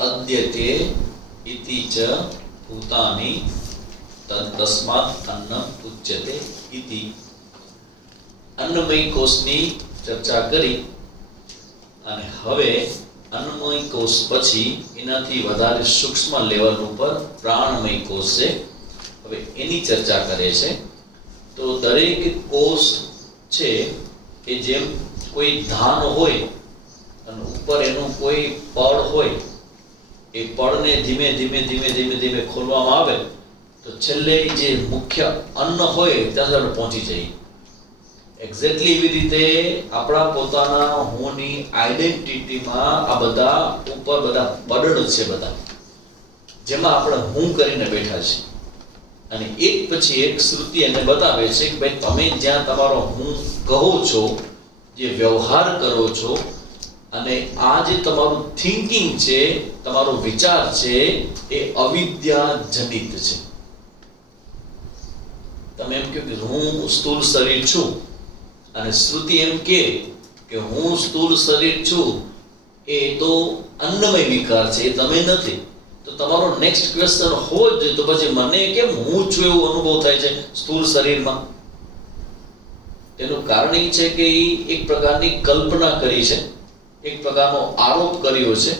अद्यते इति च भूतानि तस्मात् अन्नम उच्यते इति। अन्नमय कोषની ચર્ચા કરી અને હવે अन्नमय कोष પછી એનાથી વધારે સૂક્ષ્મ લેવલ ઉપર પ્રાણમય કોષ છે। હવે એની ચર્ચા કરે છે। તો દરેક કોષ છે કે જેમ કોઈ ધાન હોય અને ઉપર એનું કોઈ પડ હોય, એ પડને ધીમે ધીમે ધીમે ધીમે ધીમે ખોલવામાં આવે તો છેલ્લે જે મુખ્ય અન્ન હોય ત્યાં આપણે પહોંચી જઈએ। એક્ઝેક્ટલી એવી રીતે આપણા પોતાના હુંની આઈડેન્ટિટીમાં આ બધા ઉપર બધા પડડ છે બધા, જેમાં આપણે હું કરીને બેઠા છીએ અને એક પછી એક શ્રુતિ એને બતાવે છે કે ભાઈ તમે જ્યાં તમારો હું કહો છો, જે વ્યવહાર કરો છો અને આ જે તમારું થિંકિંગ છે, તમારો વિચાર છે, એ અવિદ્યા જનિત છે। તમે એમ કહો કે હું સ્થૂળ શરીર છું અને શ્રુતિ એમ કે હું સ્થૂળ શરીર છું, એ તો અન્નમય વિકાર છે, તમે નથી। તો તમારો નેક્સ્ટ ક્વેશ્ચન હોવો જ જોઈએ તો પછી મને કેમ હું છું એવો અનુભવ થાય છે સ્થૂળ શરીરમાં? તેનું કારણ એ છે કે એક પ્રકારની કલ્પના કરી છે, એક પ્રકારનો આરોપ કર્યો છે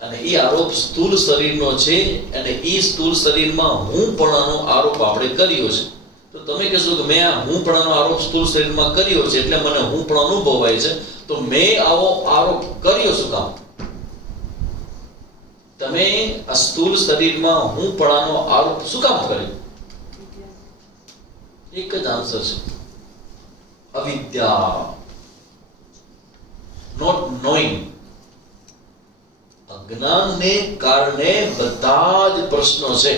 અને એ આરોપ સ્થૂળ શરીરનો છે અને એ સ્થૂળ શરીરમાં હુંપણાનો આરોપ આપણે કર્યો છે। તો તમે કહેશો કે મેં આ હુંપણાનો આરોપ સ્થૂળ શરીરમાં કર્યો છે એટલે મને હુંપણ અનુભવાય છે, તો મેં આવો આરોપ કર્યો શું કામ? તમે આ સ્થૂળ શરીરમાં હુંપણાનો આરોપ શું કામ કર્યો? એક જ આન્સર છે, અવિદ્યા, નોટ નોઈંગ। અજ્ઞાનને કારણે બધા જ પ્રશ્નો છે,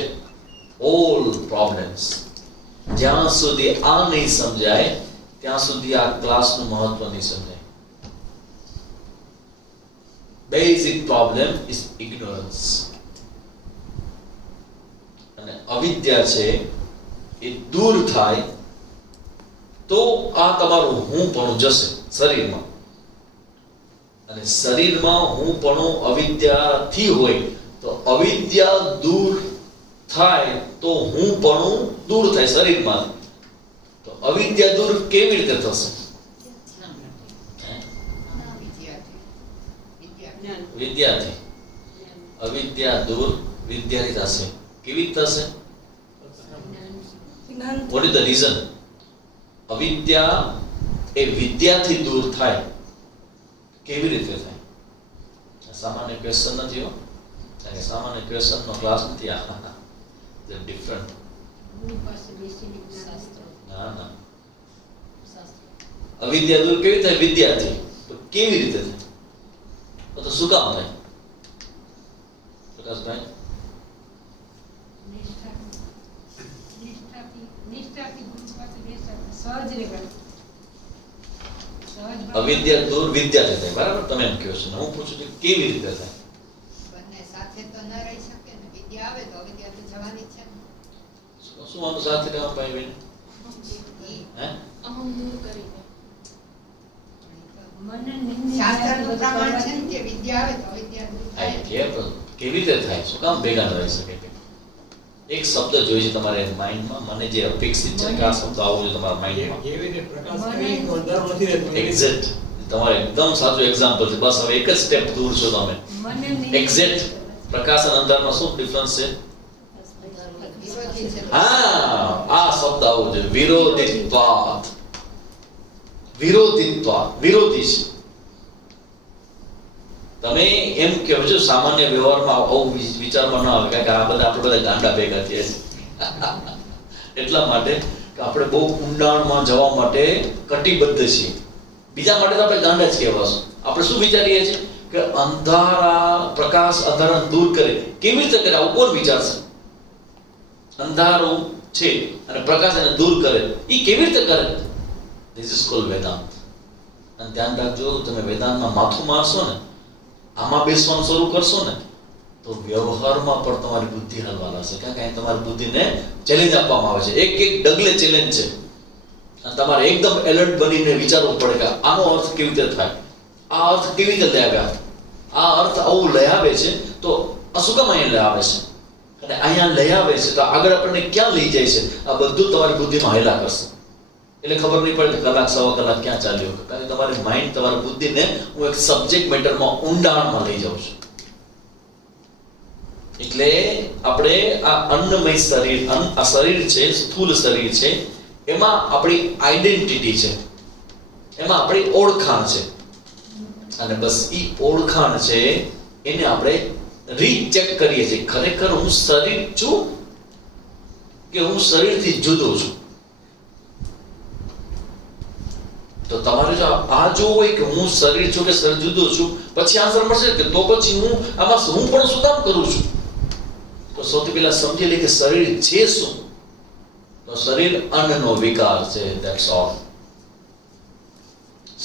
ઓલ પ્રોબ્લેમ્સ। જ્યાં સુધી આ નહીં સમજાય ત્યાં સુધી આ ક્લાસનું મહત્વ નહીં સમજાય। બેઝિક પ્રોબ્લેમ ઇઝ ઇગ્નોરન્સ અને અવિદ્યા છે એ દૂર થાય તો આ તમારું હુંપણું જશે શરીરમાં અને શરીરમાં હુંપણું અવિદ્યાથી હોય તો અવિદ્યા દૂર થાય તો હુંપણું દૂર થાય શરીરમાં। તો અવિદ્યા દૂર કેવી રીતે થશે? વિદ્યાથી। અવિદ્યા દૂર વિદ્યાથી થશે। કેવી થશે? What is the reason? અવિદ્યા એ વિદ્યાથી દૂર થાય, કેવી રીતે થાય? સામાન્ય ક્વેશ્ચન નથી હો, સામાન્ય ક્વેશ્ચનનો ક્લાસ નથી આ, ડિફરન્ટ। ના ના, અવિદ્યા દૂર કેવી થાય? વિદ્યાથી। તો કેવી રીતે થાય? તો શું કામ થાય? પ્રકાશભાઈ, અવિદ્યા દૂર વિદ્યાથી થાય, બરાબર? તમે એમ કહો છો ને હું પૂછું છું કેવી રીતે થાય? બંને સાથે તો ન રહી શકે ને, વિદ્યા આવે તો અવિદ્યા તો જવાની છે ને। શું આનું સાથે રહેવા ભાઈ બહેન? હે? અહમ દૂર કરીને શાસ્ત્રનું પ્રમાણ છે ને કે વિદ્યા આવે તો અવિદ્યા દૂર થાય। કેવી રીતે થાય? શું કામ ભેગા ન રહી શકે? એક શબ્દ જોઈએ છે તમારે માઇન્ડમાં, મને જે અપેક્ષિત છે કે આ શબ્દ આવો જોઈએ તમારા માઇન્ડમાં। કેવી રીતે પ્રકાશ કરી તો અંધારું નથી રહેતું? એક્ઝેક્ટ, તમારે એકદમ સાચું એક્ઝામ્પલ છે। બસ હવે એક જ સ્ટેપ દૂર છો તમે। એક્ઝેક્ટ, પ્રકાશ અને અંધારમાં શું ડિફરન્સ છે? હા, આ શબ્દ આવો જોઈએ, વિરોધિત્વાત। વિરોધિત્વાત, વિરોધી છે। તમે એમ કહો છો સામાન્ય વ્યવહારમાં આવું વિચારમાં ન આવે કે આ બધા આપણે બધા ગાંડા ભેગા થયા છે એટલા માટે કે આપણે બહુ ઊંડાણમાં જવા માટે કટિબદ્ધ છીએ। બીજા માટે તો આપણે ગાંડા જ કહેવાશું। આપણે શું વિચારીએ છીએ કે અંધારા પ્રકાશ અંધારાને દૂર કરે। કેવી રીતે કરે? આવું કોણ વિચારશે? અંધારું છે અને પ્રકાશ એને દૂર કરે, એ કેવી રીતે કરે? This is called Vedanta. અને ધ્યાન રાખજો, તમે વેદાંતમાં માથું મારશો ને, આમાં બેસવાનું શરૂ કરશો ને તો વ્યવહારમાં પણ તમારી બુદ્ધિ હલવા લાગશે, કારણ કે અહીં તમારી બુદ્ધિને ચેલેન્જ આપવામાં આવે છે। એક એક ડગલે ચેલેન્જ છે અને તમારે એકદમ એલર્ટ બનીને વિચારવું પડે કે આનો અર્થ કેવી રીતે થાય, આ અર્થ કેવી રીતે લઈ આવ્યા, આ અર્થ આવું લઈ આવે છે તો આ શું કામ અહીંયા આવે છે અને અહીંયા લઈ આવે છે તો આગળ આપણને ક્યાં લઈ જાય છે આ બધું તમારી બુદ્ધિમાં હેલા કરશે. એટલે ખબર નહીં પડે કલાક સવા કલાક ક્યાં ચાલ્યો, કારણ કે તમારી માઇન્ડ તમારી બુદ્ધિને હું એક સબ્જેક્ટ મેટરમાં ઊંડાણમાં લઈ જાઉં છું. એટલે આપણે આ અન્નમય શરીર, આ શરીર છે, સ્થૂલ શરીર છે, એમાં આપણી આઈડેન્ટિટી છે, એમાં આપણી ઓળખાણ છે. અને બસ ઈ ઓળખાણ છે એને આપણે રીચેક કરીએ છીએ. ખરેખર હું શરીર છું કે હું શરીરથી જુદો છું? તો તમારે જો આ જોવું હોય કે હું શરીર છું કે શરીર જુદો છું, પછી આન્સર મળશે કે તો પછી હું આમાં હું પણ શું કામ કરું છું? તો સૌથી પહેલા સમજી લે કે શરીર છે શું? તો શરીર અન્નનો વિકાર છે. That's all.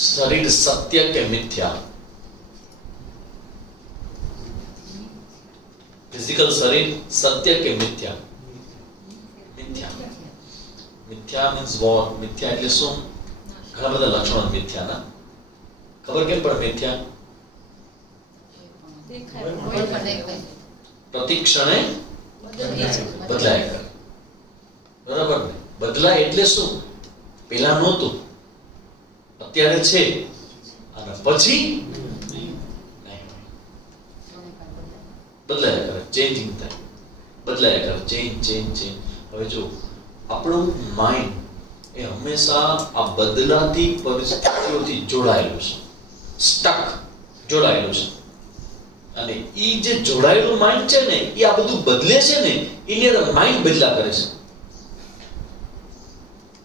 શરીર સત્ય કે મિથ્યા? ફિઝિકલ શરીર સત્ય કે મિથ્યા? મિથ્યા. મિથ્યા મીન્સ વોટ? મિથ્યા એટલે શું? ઘણા બધા લક્ષણો મિથ્યાના. ખબર કેમ પડે મિથ્યા? પ્રતિક્ષણે બદલાય કરે. બરાબર ને? બદલાય એટલે શું? પેલા નહોતું, અત્યારે છે, અને પછી બદલાયા કરે, ચેન્જિંગ થાય, બદલાયા કરે, ચેન્જ. હવે જો આપણું માઇન્ડ એ હંમેશા આ બદલાતી પરિસ્થિતિઓથી જોડાયેલું છે, સ્ટક જોડાયેલું છે. અને ઈ જે જોડાયેલું માઇન્ડ છે ને, એ આ બધું બદલે છે ને, એની અંદર માઇન્ડ બદલા કરે છે.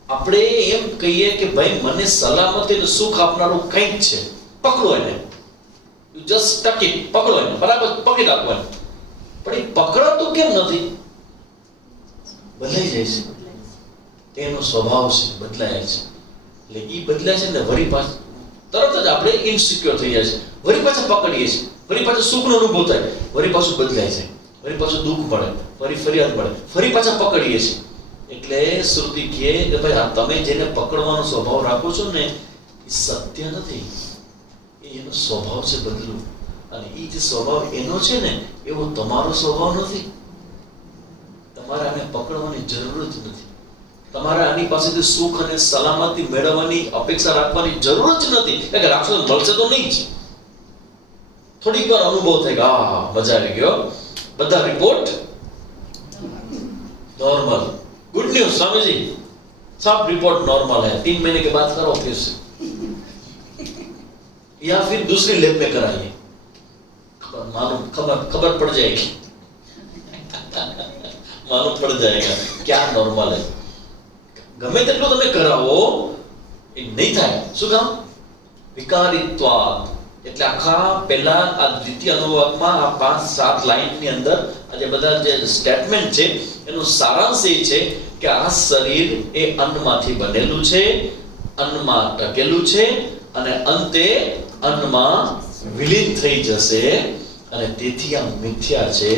આપણે એમ કહીએ કે ભાઈ મને સલામતી અને સુખ આપનારું કંઈક છે, પકડો એને, યુ જસ્ટ સ્ટક ઇટ, પકડો એને, બરાબર પકડી રાખો એને. પણ એ પકડાતું કેમ નથી? બદલાઈ જાય છે, એનો સ્વભાવ છે, બદલાય છે. એટલે એ બદલાય છે ને વળી પાછું તરત જ આપણે ઇનસિક્યોર થઈ જાય છે, વળી પાછા પકડીએ છીએ, વળી પાછું સુખનો અનુભવ થાય, વળી પાછું બદલાય છે, વળી પાછું દુઃખ પડે, ફરી ફરિયાદ પડે, ફરી પાછા પકડીએ છીએ. એટલે શ્રુતિ કહે કે ભાઈ આ તમે જેને પકડવાનો સ્વભાવ રાખો છો ને, એ સત્ય નથી, એ એનો સ્વભાવ છે બદલું. અને એ જે સ્વભાવ એનો છે ને, એવો તમારો સ્વભાવ નથી. તમારે આને પકડવાની જરૂર જ નથી. તમારે આની પાસેથી સુખ અને સલામતી મેળવવાની અપેક્ષા રાખવાની જરૂર જ નથી. કારણ કે રાખશો તો મળશે તો નહીં જ. થોડીક વાર અનુભવ થાય કે હા મજા આવી ગયો, બધા report normal, good news Swami ji, सब रिपोर्ट नॉर्मल है, 3 महीने के बाद करो फिर से, या फिर दूसरी लैब में कराइए, मालूम खबर पड़ जाएगी मालूम पड़ जाएगा क्या नॉर्मल है. गमे तेटલું તમે કરાવો એ નહીં થાય. શું કામ? વિકારીત્વાદ. એટલે આખા પહેલા આ દ્વિતીય અનુવાદમાં આ 5-7 લાઈનની અંદર આ જે બધા જે સ્ટેટમેન્ટ છે એનું સારાંશ એ છે કે આ શરીર એ અન્નમાંથી બનેલું છે, અન્નમાં ટકેલું છે અને અંતે અન્નમાં વિલીન થઈ જશે. અને તેથી આ મિથ્યા છે.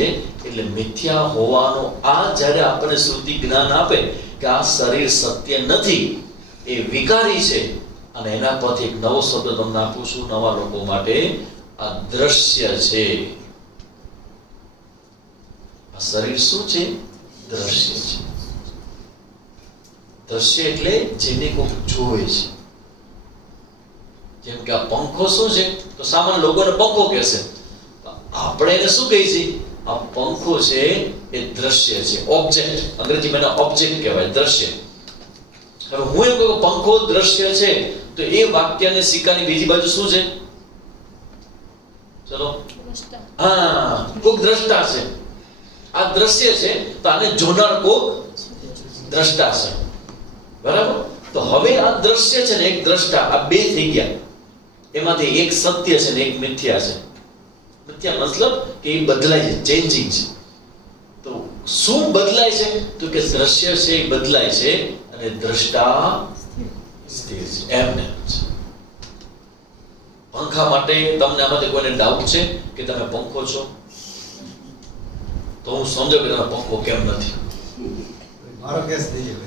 એટલે મિથ્યા હોવાનો આ જ્યારે આપણને શ્રુતિ જ્ઞાન આપે કે આ શરીર સત્ય નથી, એ વિકારી છે. અને એના પરથી એક નવો શબ્દ તમને આપું છું નવા લોકો માટે, આ દ્રશ્ય છે. આ શરીર શું છે? દ્રશ્ય છે. દ્રશ્ય એટલે જેને કોઈ જોવે છે. જેમ કે આ પંખો શું છે? તો સામાન્ય લોકોને પંખો કહેશે, આપણે એને શું કહીએ છીએ? આ પંખો છે એ દ્રશ્ય છે, ઓબ્જેક્ટ. અંગ્રેજીમાં એને ઓબ્જેક્ટ કહેવાય, દ્રશ્ય. હવે હું એમ કહું પંખો દ્રશ્ય છે, તો એ વાક્યને સિક્કાની બીજી બાજુ શું છે? ચલો, હા, કોક દ્રષ્ટા છે. આ દ્રશ્ય છે તો આને જોનાર કોક દ્રષ્ટા છે. બરાબર? તો હવે આ દ્રશ્ય છે ને એક દ્રષ્ટા, આ બે થઈ ગયા. એમાંથી એક સત્ય છે ને એક મિથ્યા છે. મિથ્યા મતલબ કે એ બદલાય છે, ચેન્જિંગ છે. તો શું બદલાય છે? તો કે દ્રશ્ય છે એ બદલાય છે અને દ્રષ્ટા સ્થિર છે. એમને પંખા માટે તમને આમાંથી કોઈને ડાઉટ છે કે તમે પંખો છો? તો હું સમજો કે તમે પંખો કેમ નથી. મારો કેસ થઈ ગયો.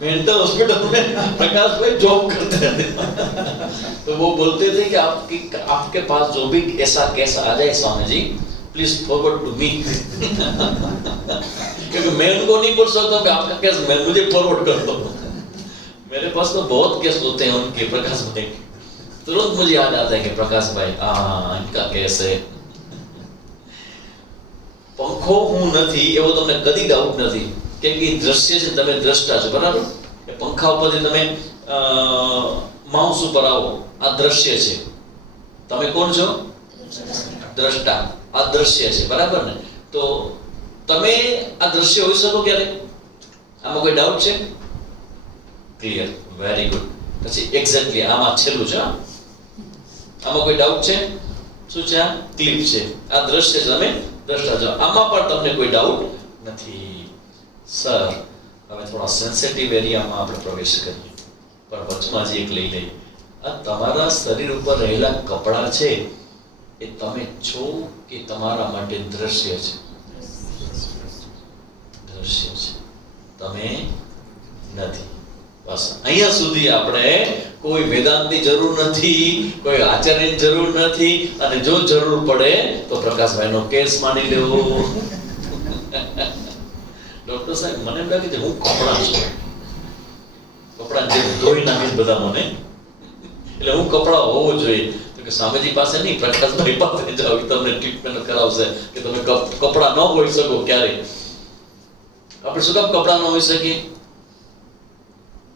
मेंटल हॉस्पिटल में प्रकाश भाई जॉब करते थे। तो वो बोलते थे कि आपके पास जो भी ऐसा केस आ जाए Swami ji, please forward to me. क्योंकि मैं उनको नहीं बोल सकता कि आपका केस मैं मुझे फॉरवर्ड कर दो। मेरे पास तो बहुत केस होते हैं उनके, प्रकाश भाई तुरंत मुझे याद आता है कि प्रकाश भाई इनका केस है। पंखो હું નથી એવો તમને કદી ડાઉટ નથી, કેમ કે દ્રશ્ય છે, તમે દ્રષ્ટા છો, બરાબર? એ પંખા ઉપરથી તમે માઉસ ઉપર આવો, આ દ્રશ્ય છે, તમે કોણ છો? દ્રષ્ટા, આ દ્રશ્ય છે, બરાબર ને? તો તમે આ દ્રશ્ય હોઈ શકો ક્યારે? આમાં કોઈ ડાઉટ છે? Clear, very good. પછી એક્ઝેક્ટલી આમાં છેલ્લું છે, આમાં કોઈ ડાઉટ છે? શું છે? આ ક્લિપ છે, આ દ્રશ્ય છે, તમે દ્રષ્ટા છો, આમાં પણ તમને કોઈ ડાઉટ નથી. સર હવે થોડા સેન્સિટિવ એરિયામાં આપણે પ્રવેશ કરીએ, પણ વચમાં જ એક લઈ લઈએ. આ તમારા શરીર ઉપર રહેલા કપડા છે એ તમે છો કે તમારા માટે દ્રશ્ય છે? દ્રશ્ય છે, તમે નથી. બસ અહીંયા સુધી આપણે કોઈ વેદાંતની જરૂર નથી, કોઈ આચાર્યની જરૂર નથી, અને જો જરૂર પડે તો પ્રકાશભાઈનો કેસ માની લેવો. ડોક્ટર સાહેબ મને એમ લાગે છે હું કપડા છું, કપડા જે ધોઈ નાખીશ બધા મને, એટલે હું કપડા હોવો જોઈએ. તો કે સ્વામીજી પાસે નહીં, પ્રકાશભાઈ પાસે જાઓ, તમને ટ્રીટમેન્ટ કરાવશે કે તમે કપડા ન હોઈ શકો ક્યારેય. આપણે શું કામ કપડા ન હોઈ શકીએ?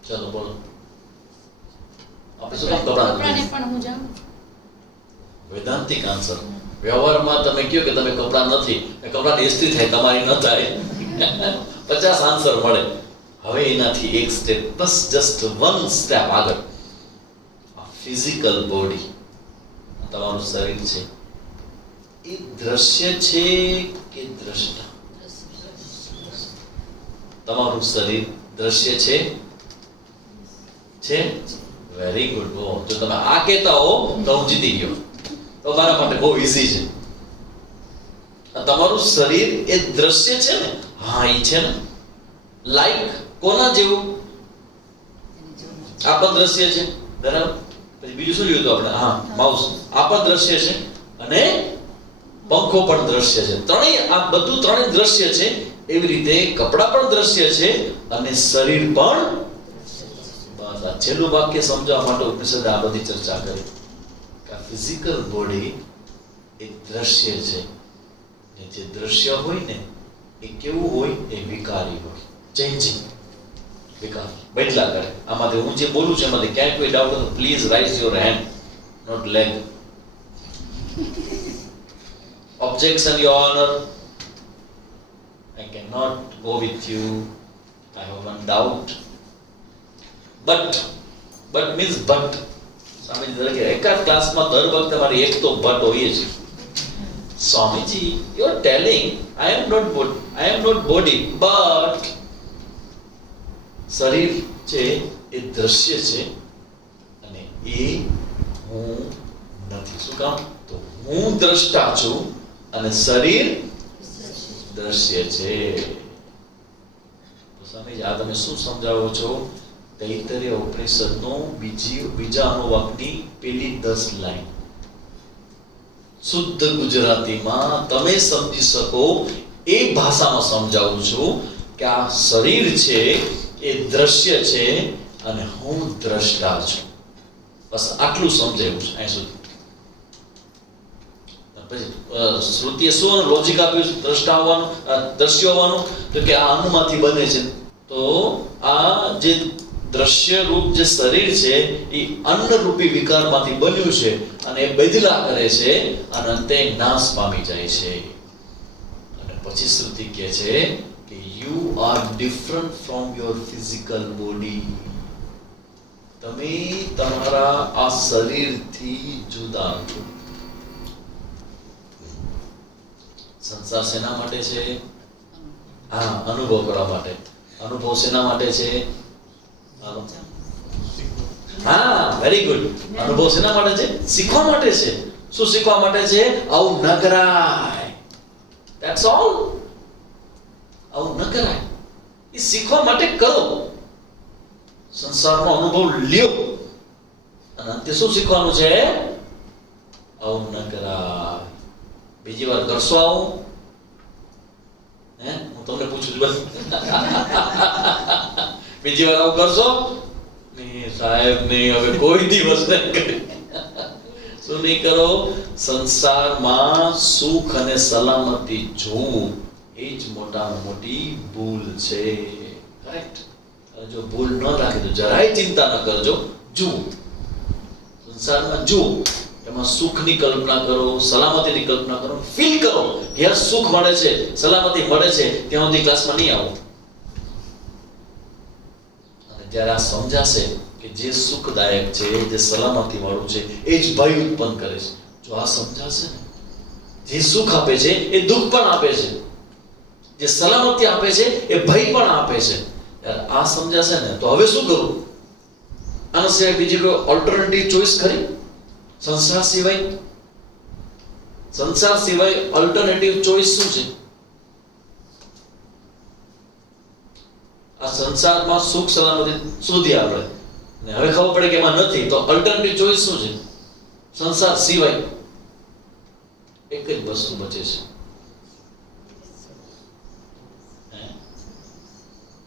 ચલો બોલો, આપણે શું કામ કપડા કપડાને પણ હું જાણું છું. વૈદાંતિક આન્સર. વ્યવહારમાં તમે કહો કે તમે કપડા નથી, કપડાની ઇસ્ત્રી થાય, તમારી ન થાય, 50 આન્સર મળે. હવે એનાથી એક સ્ટેપ, બસ જસ્ટ વન સ્ટેપ આગળ. આ ફિઝિકલ બોડી, તમારું શરીર છે, એ દ્રશ્ય છે કે દ્રષ્ટા? તમારું શરીર દ્રશ્ય છે? છે? Very good. જો તમે આ કહેતા હો તો હું જીતી ગયો, તો મારા માટે બહુ ઈઝી છે. તમારું શરીર એ દ્રશ્ય છે ને? હા, એ છે ને. લાઈક કોના જેવું? આ પણ દ્રશ્ય છે, બરાબર? પછી બીજું શું લીધું આપણે? હા, માઉસ. આ પણ દ્રશ્ય છે, અને પંખો પણ દ્રશ્ય છે. ત્રણેય, આ બધું ત્રણેય દ્રશ્ય છે. એવી રીતે કપડા પણ દ્રશ્ય છે અને શરીર પણ. બસ આ છેલ્લું વાક્ય સમજાવવા માટે ઉપનિષદ આ બધી ચર્ચા કરી કે ફિઝિકલ બોડી એ દ્રશ્ય છે. જે દ્રશ્ય હોય ને એ કેવું હોય? એ વિકારી હોય, ચેન્જિંગ, વિકાર, બદલા કરે. આમાંથી હું જે બોલું છું એમાંથી ક્યાંય કોઈ ડાઉટ હોય તો please raise your hand, not leg. Objection, Your Honor. I cannot go with you. I have one doubt. But means but. Swamiji તરીકે એકાદ ક્લાસમાં દર વખતે મારી એક તો બટ હોય છે. Swamiji, you are telling I am not body, but શરીર છે એ દ્રશ્ય છે અને એ હું નથી. શું કામ? તો હું દ્રષ્ટા છું અને શરીર દ્રશ્ય છે. તો સ્વામીજી આ તમે શું સમજાવો છો? તૈત્તરીય ઉપનિષદનો બીજા અનુવાકની પેલી 10 લાઈન શુદ્ધ ગુજરાતીમાં તમે સમજી શકો એ ભાષામાં સમજાવું છું કે આ શરીર છે એ દ્રશ્ય છે અને હું દ્રષ્ટા છું. બસ આટલું સમજાયું છે અહીં સુધી. પછી શ્રુતિએ શું લોજિક આપ્યું? દ્રષ્ટા હોવાનું, દ્રશ્ય હોવાનું, તો કે આ અન્નમાંથી બને છે. તો આ જે દ્રશ્ય રૂપ જે શરીર છે એ અન્ન રૂપી વિકારમાંથી બન્યું છે અને એ બદલા કરે છે અને અંતે નાશ પામી જાય છે. અને પછી શ્રુતિ કહે છે કે you are different from your physical body. તમે તમારા આ શરીરથી જુદા છો. સંસાર શેના માટે છે? હા, અનુભવ કરવા માટે. અનુભવ શેના માટે છે? હા, વેરી ગુડ. અનુભવ શેના માટે છે? શીખવા માટે છે. શું શીખવા માટે છે? આવું ન કરાય. That's all. આવું ન કરાય. એ શીખવા માટે કરો. સંસારનો અનુભવ લ્યો અને અંતે શું શીખવાનું છે? આવું ન કરાય. બીજી વાર કરશો આવું? હું તમને પૂછું છું બસ. બીજી વાર આવું કરશો? નહીં સાહેબ, નહીં, હવે કોઈ દિવસ નહીં કરે. શું નહીં કરો? સંસારમાં સુખ અને સલામતી જોવું એ જ મોટામાં મોટી ભૂલ છે. કરેક્ટ? જો ભૂલ ન રાખે તો જરાય ચિંતા ન કરજો. જુઓ, સંસારમાં જુઓ, એમાં સુખની કલ્પના કરો, સલામતીની કલ્પના કરો, ફીલ કરો કે યાર સુખ મળે છે, સલામતી મળે છે, ત્યાં સુધી ક્લાસમાં નહીં આવો. અને જ્યારે આ સમજાશે કે જે સુખદાયક છે, જે સલામતી વાળું છે, એ જ ભય ઉત્પન્ન કરે છે. જો આ સમજાશે ને, જે સુખ આપે છે એ દુઃખ પણ આપે છે, જે સલામતી આપે છે એ ભય પણ આપે છે. યાર આ સમજાશે ને તો હવે શું કરું? આના સિવાય બીજી કોઈ ઓલ્ટરનેટિવ ચોઈસ ખરી? સંસાર સિવાય ઓલ્ટરનેટિવ ચોઈસ શું છે? આ સંસારમાં સુખ સલામતી શોધી આપણે ને હવે ખબર પડે કે એમાં નથી, તો ઓલ્ટરનેટિવ ચોઈસ શું છે? સંસાર સિવાય એક જ વસ્તુ બચે છે,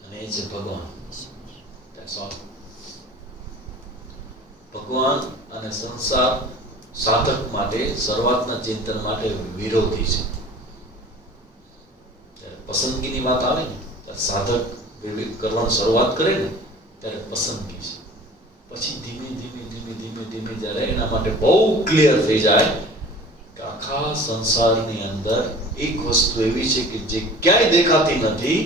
અને એ છે ભગવાન. That's all. ભગવાન અને સંસાર સાધક માટે, શરૂઆતના ચિંતન માટે વિરોધી છે. ત્યારે પસંદગીની વાત આવે ને, ત્યારે સાધક કરવાની શરૂઆત કરે ને ત્યારે પસંદગી છે. પછી ધીમે ધીમે જ્યારે એના માટે બહુ ક્લિયર થઈ જાય કે આખા સંસારની અંદર એક વસ્તુ એવી છે કે જે ક્યાંય દેખાતી નથી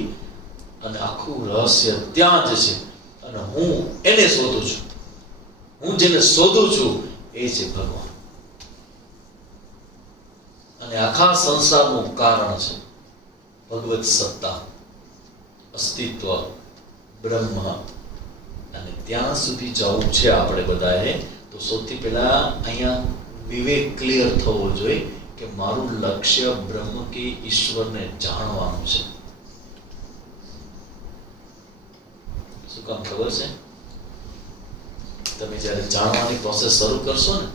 અને આખું રહસ્ય ત્યાં જ છે, અને હું એને શોધું છું. હું જેને શોધું છું એ છે ભગવાન. અને આખા સંસારનું કારણ છે ભગવત સત્તા, અસ્તિત્વ, બ્રહ્મ. અને ત્યાં સુધી જવું છે આપણે બધાએ. તો સૌથી પહેલા અહીંયા વિવેક ક્લિયર થવો જોઈએ કે મારું લક્ષ્ય બ્રહ્મ કે ઈશ્વરને જાણવાનું છે. શું કામ ખબર છે? તમે જ્યારે જાણવાની પ્રોસેસ શરૂ કરશો ને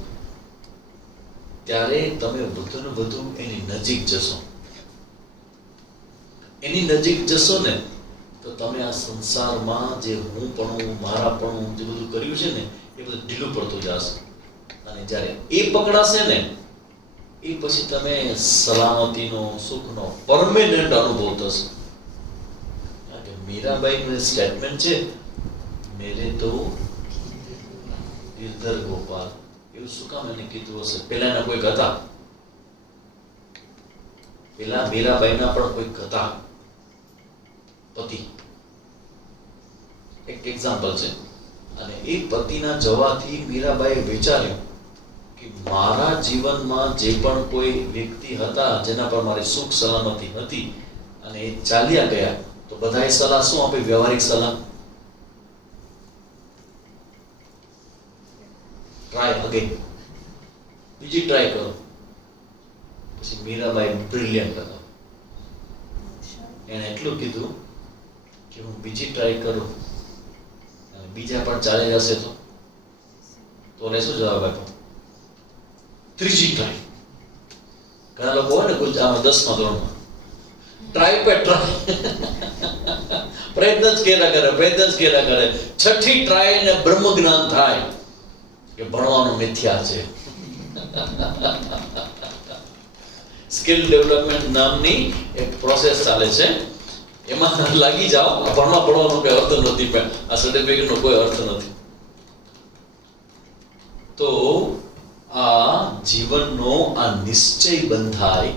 ત્યારે તમે વધુ ને વધુ એની નજીક જશો. એની નજીક જશો ને તો તમે આ સંસારમાં જે હું પણ, મારા પણ, જે બધું કર્યું છે ને એ બધું ઢીલું પડતું જશે. અને જ્યારે એ પકડાશે ને એ પછી તમે સલામતીનો, સુખનો પરમેનન્ટ અનુભવ થશે. કારણ કે મીરાબાઈનું સ્ટેટમેન્ટ છે, મેરે તો ગિરધર ગોપાલ. એવું શું કામ એને કીધું હશે? પેલા એના કોઈક હતા, પેલા મીરાબાઈના પણ કોઈક હતા પતિ. એક એક્ઝામ્પલ છે. અને એ પતિના જવાથી મીરાબાઈએ વિચાર્યું કે મારા જીવનમાં જે પણ કોઈ વ્યક્તિ હતા જેના પર મારી સુખ સલામતી હતી અને એ ચાલ્યા ગયા, તો બધાએ સલાહ શું આપી? વ્યવહારિક સલાહ, ટ્રાય અગેન, બીજી ટ્રાય કરો. પછી મીરાબાઈ બ્રિલિયન્ટ હતા. એને એટલું કીધું કે હું બીજી ટ્રાય કરું અને બીજા પણ ચાલી જશે તો એને શું જવાબ આપ્યો? ત્રીજી ટ્રાય. ઘણા લોકો હોય ને ગુજરાતમાં 10મા ધોરણમાં ટ્રાય પે ટ્રાય પ્રયત્ન જ કર્યા કરે. છઠ્ઠી ટ્રાય ને બ્રહ્મ જ્ઞાન થાય કે ભણવાનું મિથ્યા છે. સ્કિલ ડેવલપમેન્ટ નામની એક પ્રોસેસ ચાલે છે, એમાં લાગી જાઓ. ભણવાનો કોઈ અર્થ નથી, આ સર્ટિફિકેટનો કોઈ અર્થ નથી. તો આ જીવનનો આ નિશ્ચય બંધાય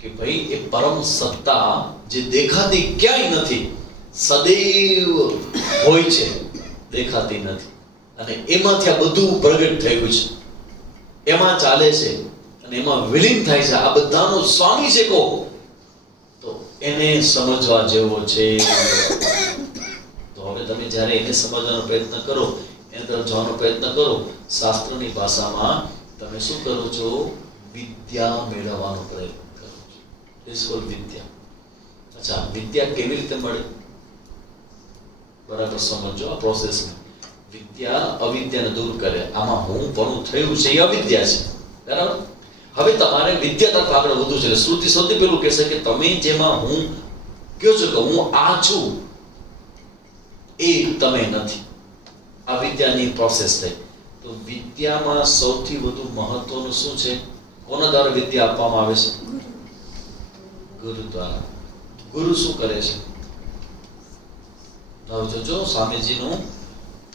કે ભાઈ એ પરમ સત્તા જે દેખાતી ક્યાંય નથી, સદૈવ હોય છે, દેખાતી નથી, અને એમાંથી આ બધું પ્રગટ થયું છે, એમાં ચાલે છે અને એમાં વિલીન થાય છે. આ બધાનો સ્વામી છે કો, તો એને સમજવા જેવો છે. તો હવે તમે જ્યારે એને સમજવાનો પ્રયત્ન કરો, એના તરફ જવાનો પ્રયત્ન કરો, શાસ્ત્રની ભાષામાં તમે શું કરો છો? વિદ્યા મેળવવાનો પ્રયત્ન કરો છો. ઇટ્સ કોલ્ડ વિદ્યા. અચ્છા, વિદ્યા કેવી રીતે મળે? બરાબર સમજો આ પ્રોસેસને. વિદ્યા અવિદ્યાને દૂર કરે. આમાં હું પણ થયું છે એ અવિદ્યા છે, બરાબર. હવે તમારે વિદ્યા તરફ આગળ વધવું છે. શ્રુતિ સૌથી પેલું કહેશે કે તમે જેમાં હું કહો છો કે હું આ છું એ તમે નથી. આ વિદ્યાની પ્રોસેસ થઈ. તો વિદ્યામાં સૌથી વધુ મહત્વનું શું છે? કોના દ્વારા વિદ્યા આપવામાં આવે છે? ગુરુ દ્વારા. ગુરુ શું કરે છે? જોજો સ્વામીજીનું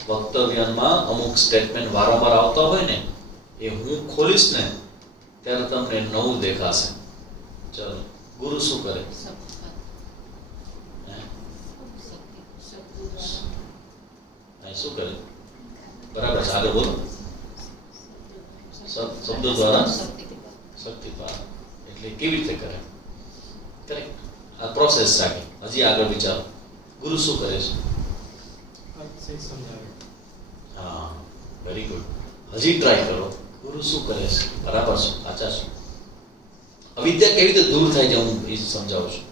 વક્તવ્યમાં અમુક સ્ટેટમેન્ટ વારંવાર આવતા હોય ને, એ હું ખોલીશ ને ત્યારે તમને નવું દેખાશે. ચલો, ગુરુ શું કરે? શું કરે? બરાબર છે, આગળ બોલો. શબ્દો દ્વારા શક્તિપાત. એટલે કેવી રીતે કરે? કરેક્ટ. આ પ્રોસેસ રાખી હજી આગળ વિચારો. ગુરુ શું કરે છે? હા, વેરી ગુડ. હજી ટ્રાય કરો. ગુરુ શું કરે છે? બરાબર છે, સાચા છે. અવિદ્યા કેવી રીતે દૂર થાય છે હું એ સમજાવું છું.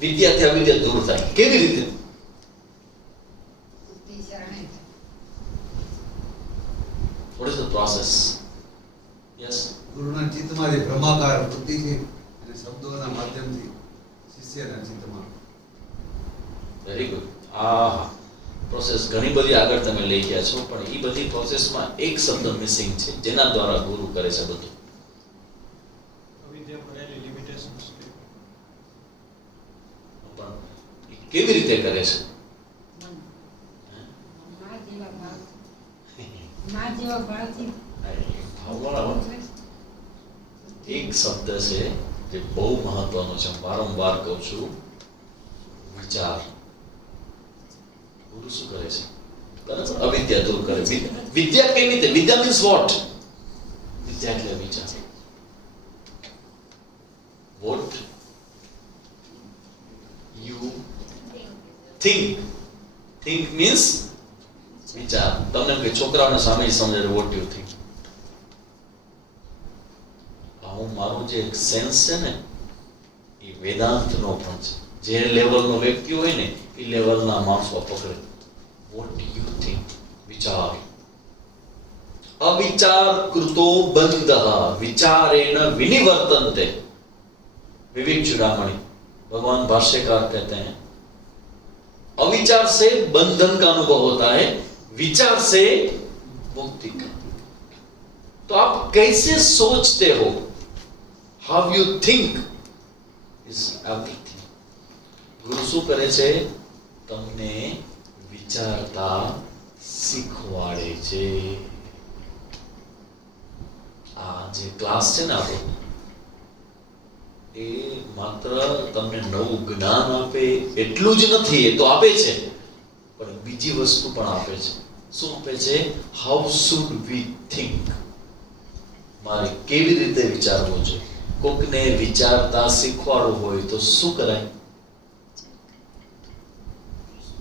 વિદ્યાથી અવિદ્યા દૂર થાય કેવી રીતે? બુદ્ધિ શરણે થાય. What is the process? Yes. ગુરુના ચિત્તમાં જે બ્રહ્માકાર વૃત્તિ છે અને શબ્દોના માધ્યમથી શિષ્યના ચિત્તમાં. Very good. આ પ્રોસેસ ઘણી બધી આગળ તમે લઈ ગયા છો, પણ એ બધી પ્રોસેસમાં એક શબ્દ મિસિંગ છે જેના દ્વારા ગુરુ કરે છે બધું. પણ એ કેવી રીતે કરે છે? એક શબ્દ છે જે બહુ મહત્વનો છે, હું વારંવાર કહું છું, વિચાર. ગુરુ શું કરે છે? બરાબર, અવિદ્યા દૂર કરે. વિદ્યા કેવી રીતે? વિદ્યા મીન્સ વોટ? વિદ્યા એટલે વિચાર. What you think. Think means વિચાર. તમને કે છોકરાઓને સામે સમજે વોટ યુ થિંક. હું મારું જે સેન્સ છે ને એ વેદાંતનો પણ છે. જે લેવલનો વ્યક્તિ હોય ને એ લેવલના માણસો પકડે. વોટ યુ થિંક, વિચાર. અવિચાર કૃતો બંધ વિચારેણ વિનિवर्तन्ते. विवेक चूड़ामणि भगवान भाष्यकार कहते हैं अविचार से बंधन का अनुभव होता है, विचार से मुक्ति का. तो आप कैसे सोचते हो? How you think is everything. ગુરુ શું કરે છે? તમને વિચારતા શીખવાડે છે. આ જે ક્લાસ છે ને આપણો, એ માત્ર તમને નવું જ્ઞાન આપે એટલું જ નથી, એ તો આપે છે, પણ બીજી વસ્તુ પણ આપે છે. શું આપે છે? How should we think. મારે કેવી રીતે વિચારવું જોઈએ? કોકને વિચારતા શીખવાડવું હોય તો શું કરાય?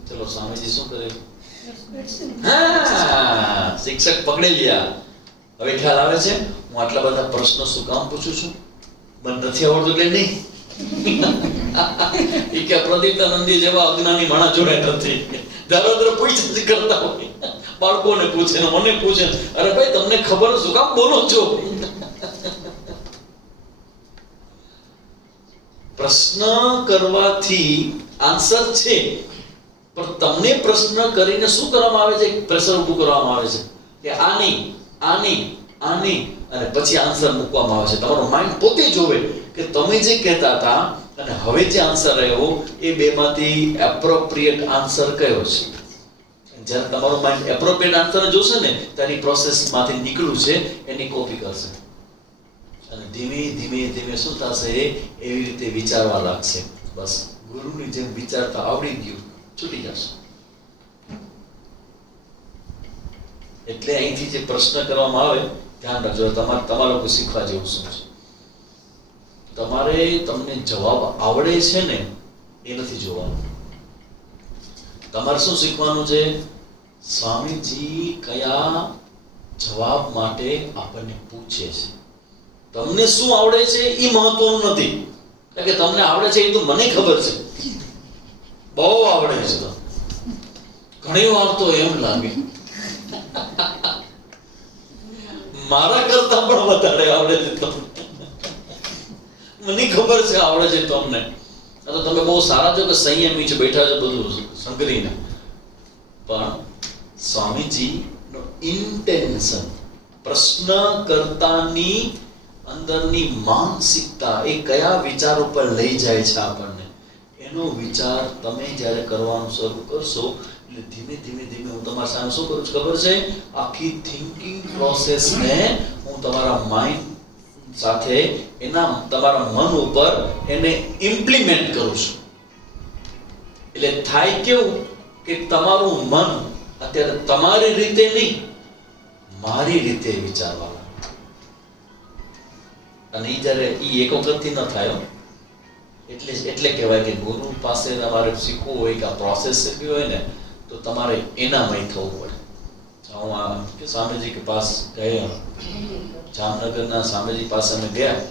ચલો, સ્વામીજી શું કરે? હા, શિક્ષક પકડી લ્યા. હવે ખ્યાલ આવે છે હું આટલા બધા પ્રશ્નો શું કામ પૂછું છું? મને નથી આવડતું એટલે નહીં. એ કે પ્રદીપ્તાનંદી જેવા અજ્ઞાની માણસ જોડે નથી. ધારોધર પૂછ કરતા હોય, બાળકોને પૂછે ને મને પૂછે, અરે ભાઈ તમને ખબર શું કામ બોલો છો? પ્રશ્ન કરવાથી આન્સર છે, પણ તમને પ્રશ્ન કરીને શું કરવામાં આવે છે? પ્રેશર ઊભું કરવામાં આવે છે કે આની આની આની, અને પછી આન્સર મૂકવામાં આવે છે. તમારો માઇન્ડ પોતે જોવે કે તમે જે કહેતા હતા અને હવે જે આન્સર રહ્યો એ બેમાંથી એપ્રોપ્રિએટ આન્સર કયો છે. જ્યારે તમારો માઇન્ડ એપ્રોપ્રિએટ આન્સર જોશે ને ત્યારે પ્રોસેસમાંથી નીકળ્યું છે એની કોપી કરશે, અને ધીમે ધીમે ધીમે શું થશે? એવી રીતે વિચારવા લાગશે. બસ ગુરુની જેમ વિચારતા આવડી ગયું, છૂટી જશે. એટલે અહીંથી જે પ્રશ્ન કરવામાં આવે ધ્યાન રાખજો. તમારા લોકો શીખવા જેવું શું છે? તમારે તમને જવાબ આવડે છે ને એ નથી જોવાનું. તમારે શું શીખવાનું છે? સ્વામીજી કયા જવાબ માટે આપણને પૂછે છે. તમને શું આવડે છે એ મહત્વનું નથી, કારણ કે તમને આવડે છે એ તો મને ખબર છે, બહુ આવડે છે. ઘણી વાર તો એમ લાગે મારા કરતા પણ વધારે આવડે છે તમને. મને ખબર છે આવડે છે તમને. આ તો તમે બહુ સારા છો કે સંયમી છો, બેઠા છો બધું સંકરીને. પણ સ્વામીજી નો ઇન્ટેન્શન, પ્રશ્ન કરતાની અંદરની માનસિકતા એ કયા વિચાર ઉપર લઈ જાય છે આપણને, એનો વિચાર તમે જ્યારે કરવાનું શરૂ કરશો એટલે ધીમે ધીમે ધીમે હું તમારા સામે શું કરું છું ખબર છે? આખી થિંકિંગ પ્રોસેસને હું તમારા માઇન્ડ સાથે એના તમારા મન ઉપર એને ઇમ્પ્લિમેન્ટ કરું છું. એટલે થાય કેવું કે તમારું મન અત્યારે તમારી રીતે નહીં, મારી રીતે વિચારવા લાગે. અને એ જ્યારે એ એક વખતથી ન થાય, એટલે કહેવાય કે ગુરુ પાસે તમારે શીખવું હોય કે આ પ્રોસેસ શીખવી હોય ને તો તમારે એનામય થવું પડે. હું આ કે સ્વામીજી કે પાસ ગયા, જામનગરના સ્વામીજી પાસે અમે ગયા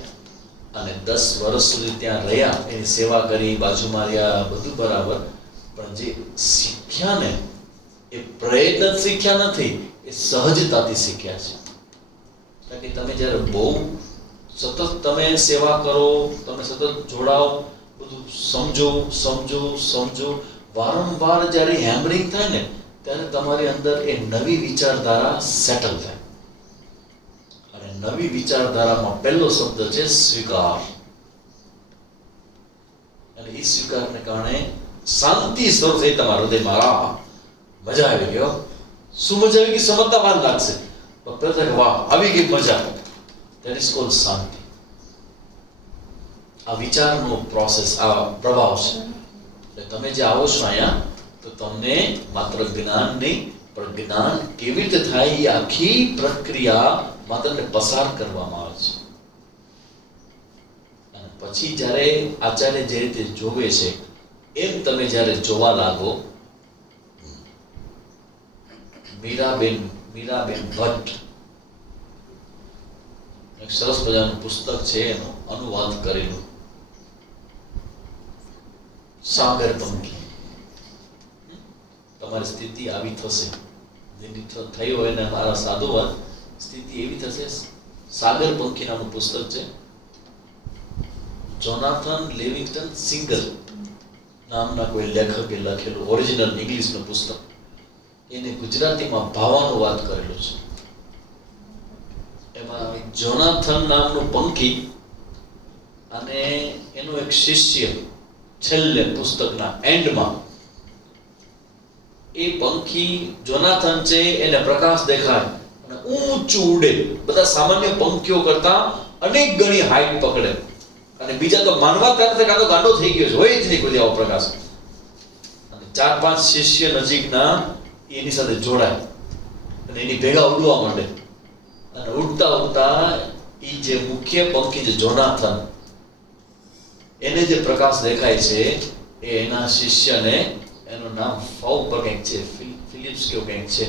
અને 10 વર્ષ સુધી ત્યાં રહ્યા, એની સેવા કરી, બાજુમાં રહ્યા, બધું બરાબર. પણ જે શીખ્યા ને એ પ્રયત્ન શીખ્યા નથી, એ સહજતાથી શીખ્યા છે. કારણ કે તમે જ્યારે બહુ સતત તમે સેવા કરો, તમે સતત જોડાઓ, બધું સમજો, વારંવાર જ્યારે હેમરિંગ થાય ને ત્યારે તમારી અંદર એ નવી વિચારધારા સેટલ થાય. અને નવી વિચારધારામાં પહેલો શબ્દ છે સ્વીકાર. અને એ સ્વીકારને કારણે શાંતિ શરૂ થઈ તમારા હૃદયમાં. મજા આવી ગયો. શું મજા આવી ગઈ સમજતા વાર લાગશે, પણ વાહ આવી ગઈ મજા. That is called શાંતિ. આ વિચારનો પ્રોસેસ, આ પ્રભાવ છે. એટલે તમે જે આવો છો અહીંયા તો તમને માત્ર જ્ઞાન નહીં પણ જ્ઞાન કેવી રીતે થાય એ આખી પ્રક્રિયામાં તમને પસાર કરવામાં આવે છે. અને પછી જ્યારે આચાર્ય જે રીતે જોવે છે એમ તમે જ્યારે જોવા લાગો. મીરાબેન ભટ્ટ એક સરસ મજાનું પુસ્તક છે, એનો અનુવાદ કરેલું, સાગર પંખી. તમારી સ્થિતિ આવી થશે, જેની થઈ હોય ને મારા સાધુવાદ સ્થિતિ એવી થશે. સાગર પંખી નામનું પુસ્તક છે. જોનાથન લિવિંગસ્ટન સિંગલ નામના કોઈ લેખકે લખેલું ઓરિજિનલ ઇંગ્લિશનું પુસ્તક. એને ગુજરાતીમાં ભાવાનુવાદ કરેલું છે. એમાં જોનાથન નામનું પંખી અને એનો એક શિષ્ય છેલ્લે પુસ્તકના એન્ડમાં, એ પંખી જોનાથન છે એને પ્રકાશ દેખાય અને ઊંચું ઉડે, બધા સામાન્ય પંખીઓ કરતા અનેક ગણી હાઈટ પકડે. અને બીજા તો માનવા કરતા કાં તો ગાંડો થઈ ગયો છે, હોય જ નહીં કોઈ આવો પ્રકાશ. અને 4-5 શિષ્ય નજીકના એની સાથે જોડાય અને એની ભેગા ઉડવા માંડે. અને ઉડતા એ જે મુખ્ય પંખી છે જોનાથન, એને જે પ્રકાશ દેખાય છે એ એના શિષ્યને, એનું નામ ફાઉબર કંઈક છે, ફિલિપ્સ કેવું કંઈક છે,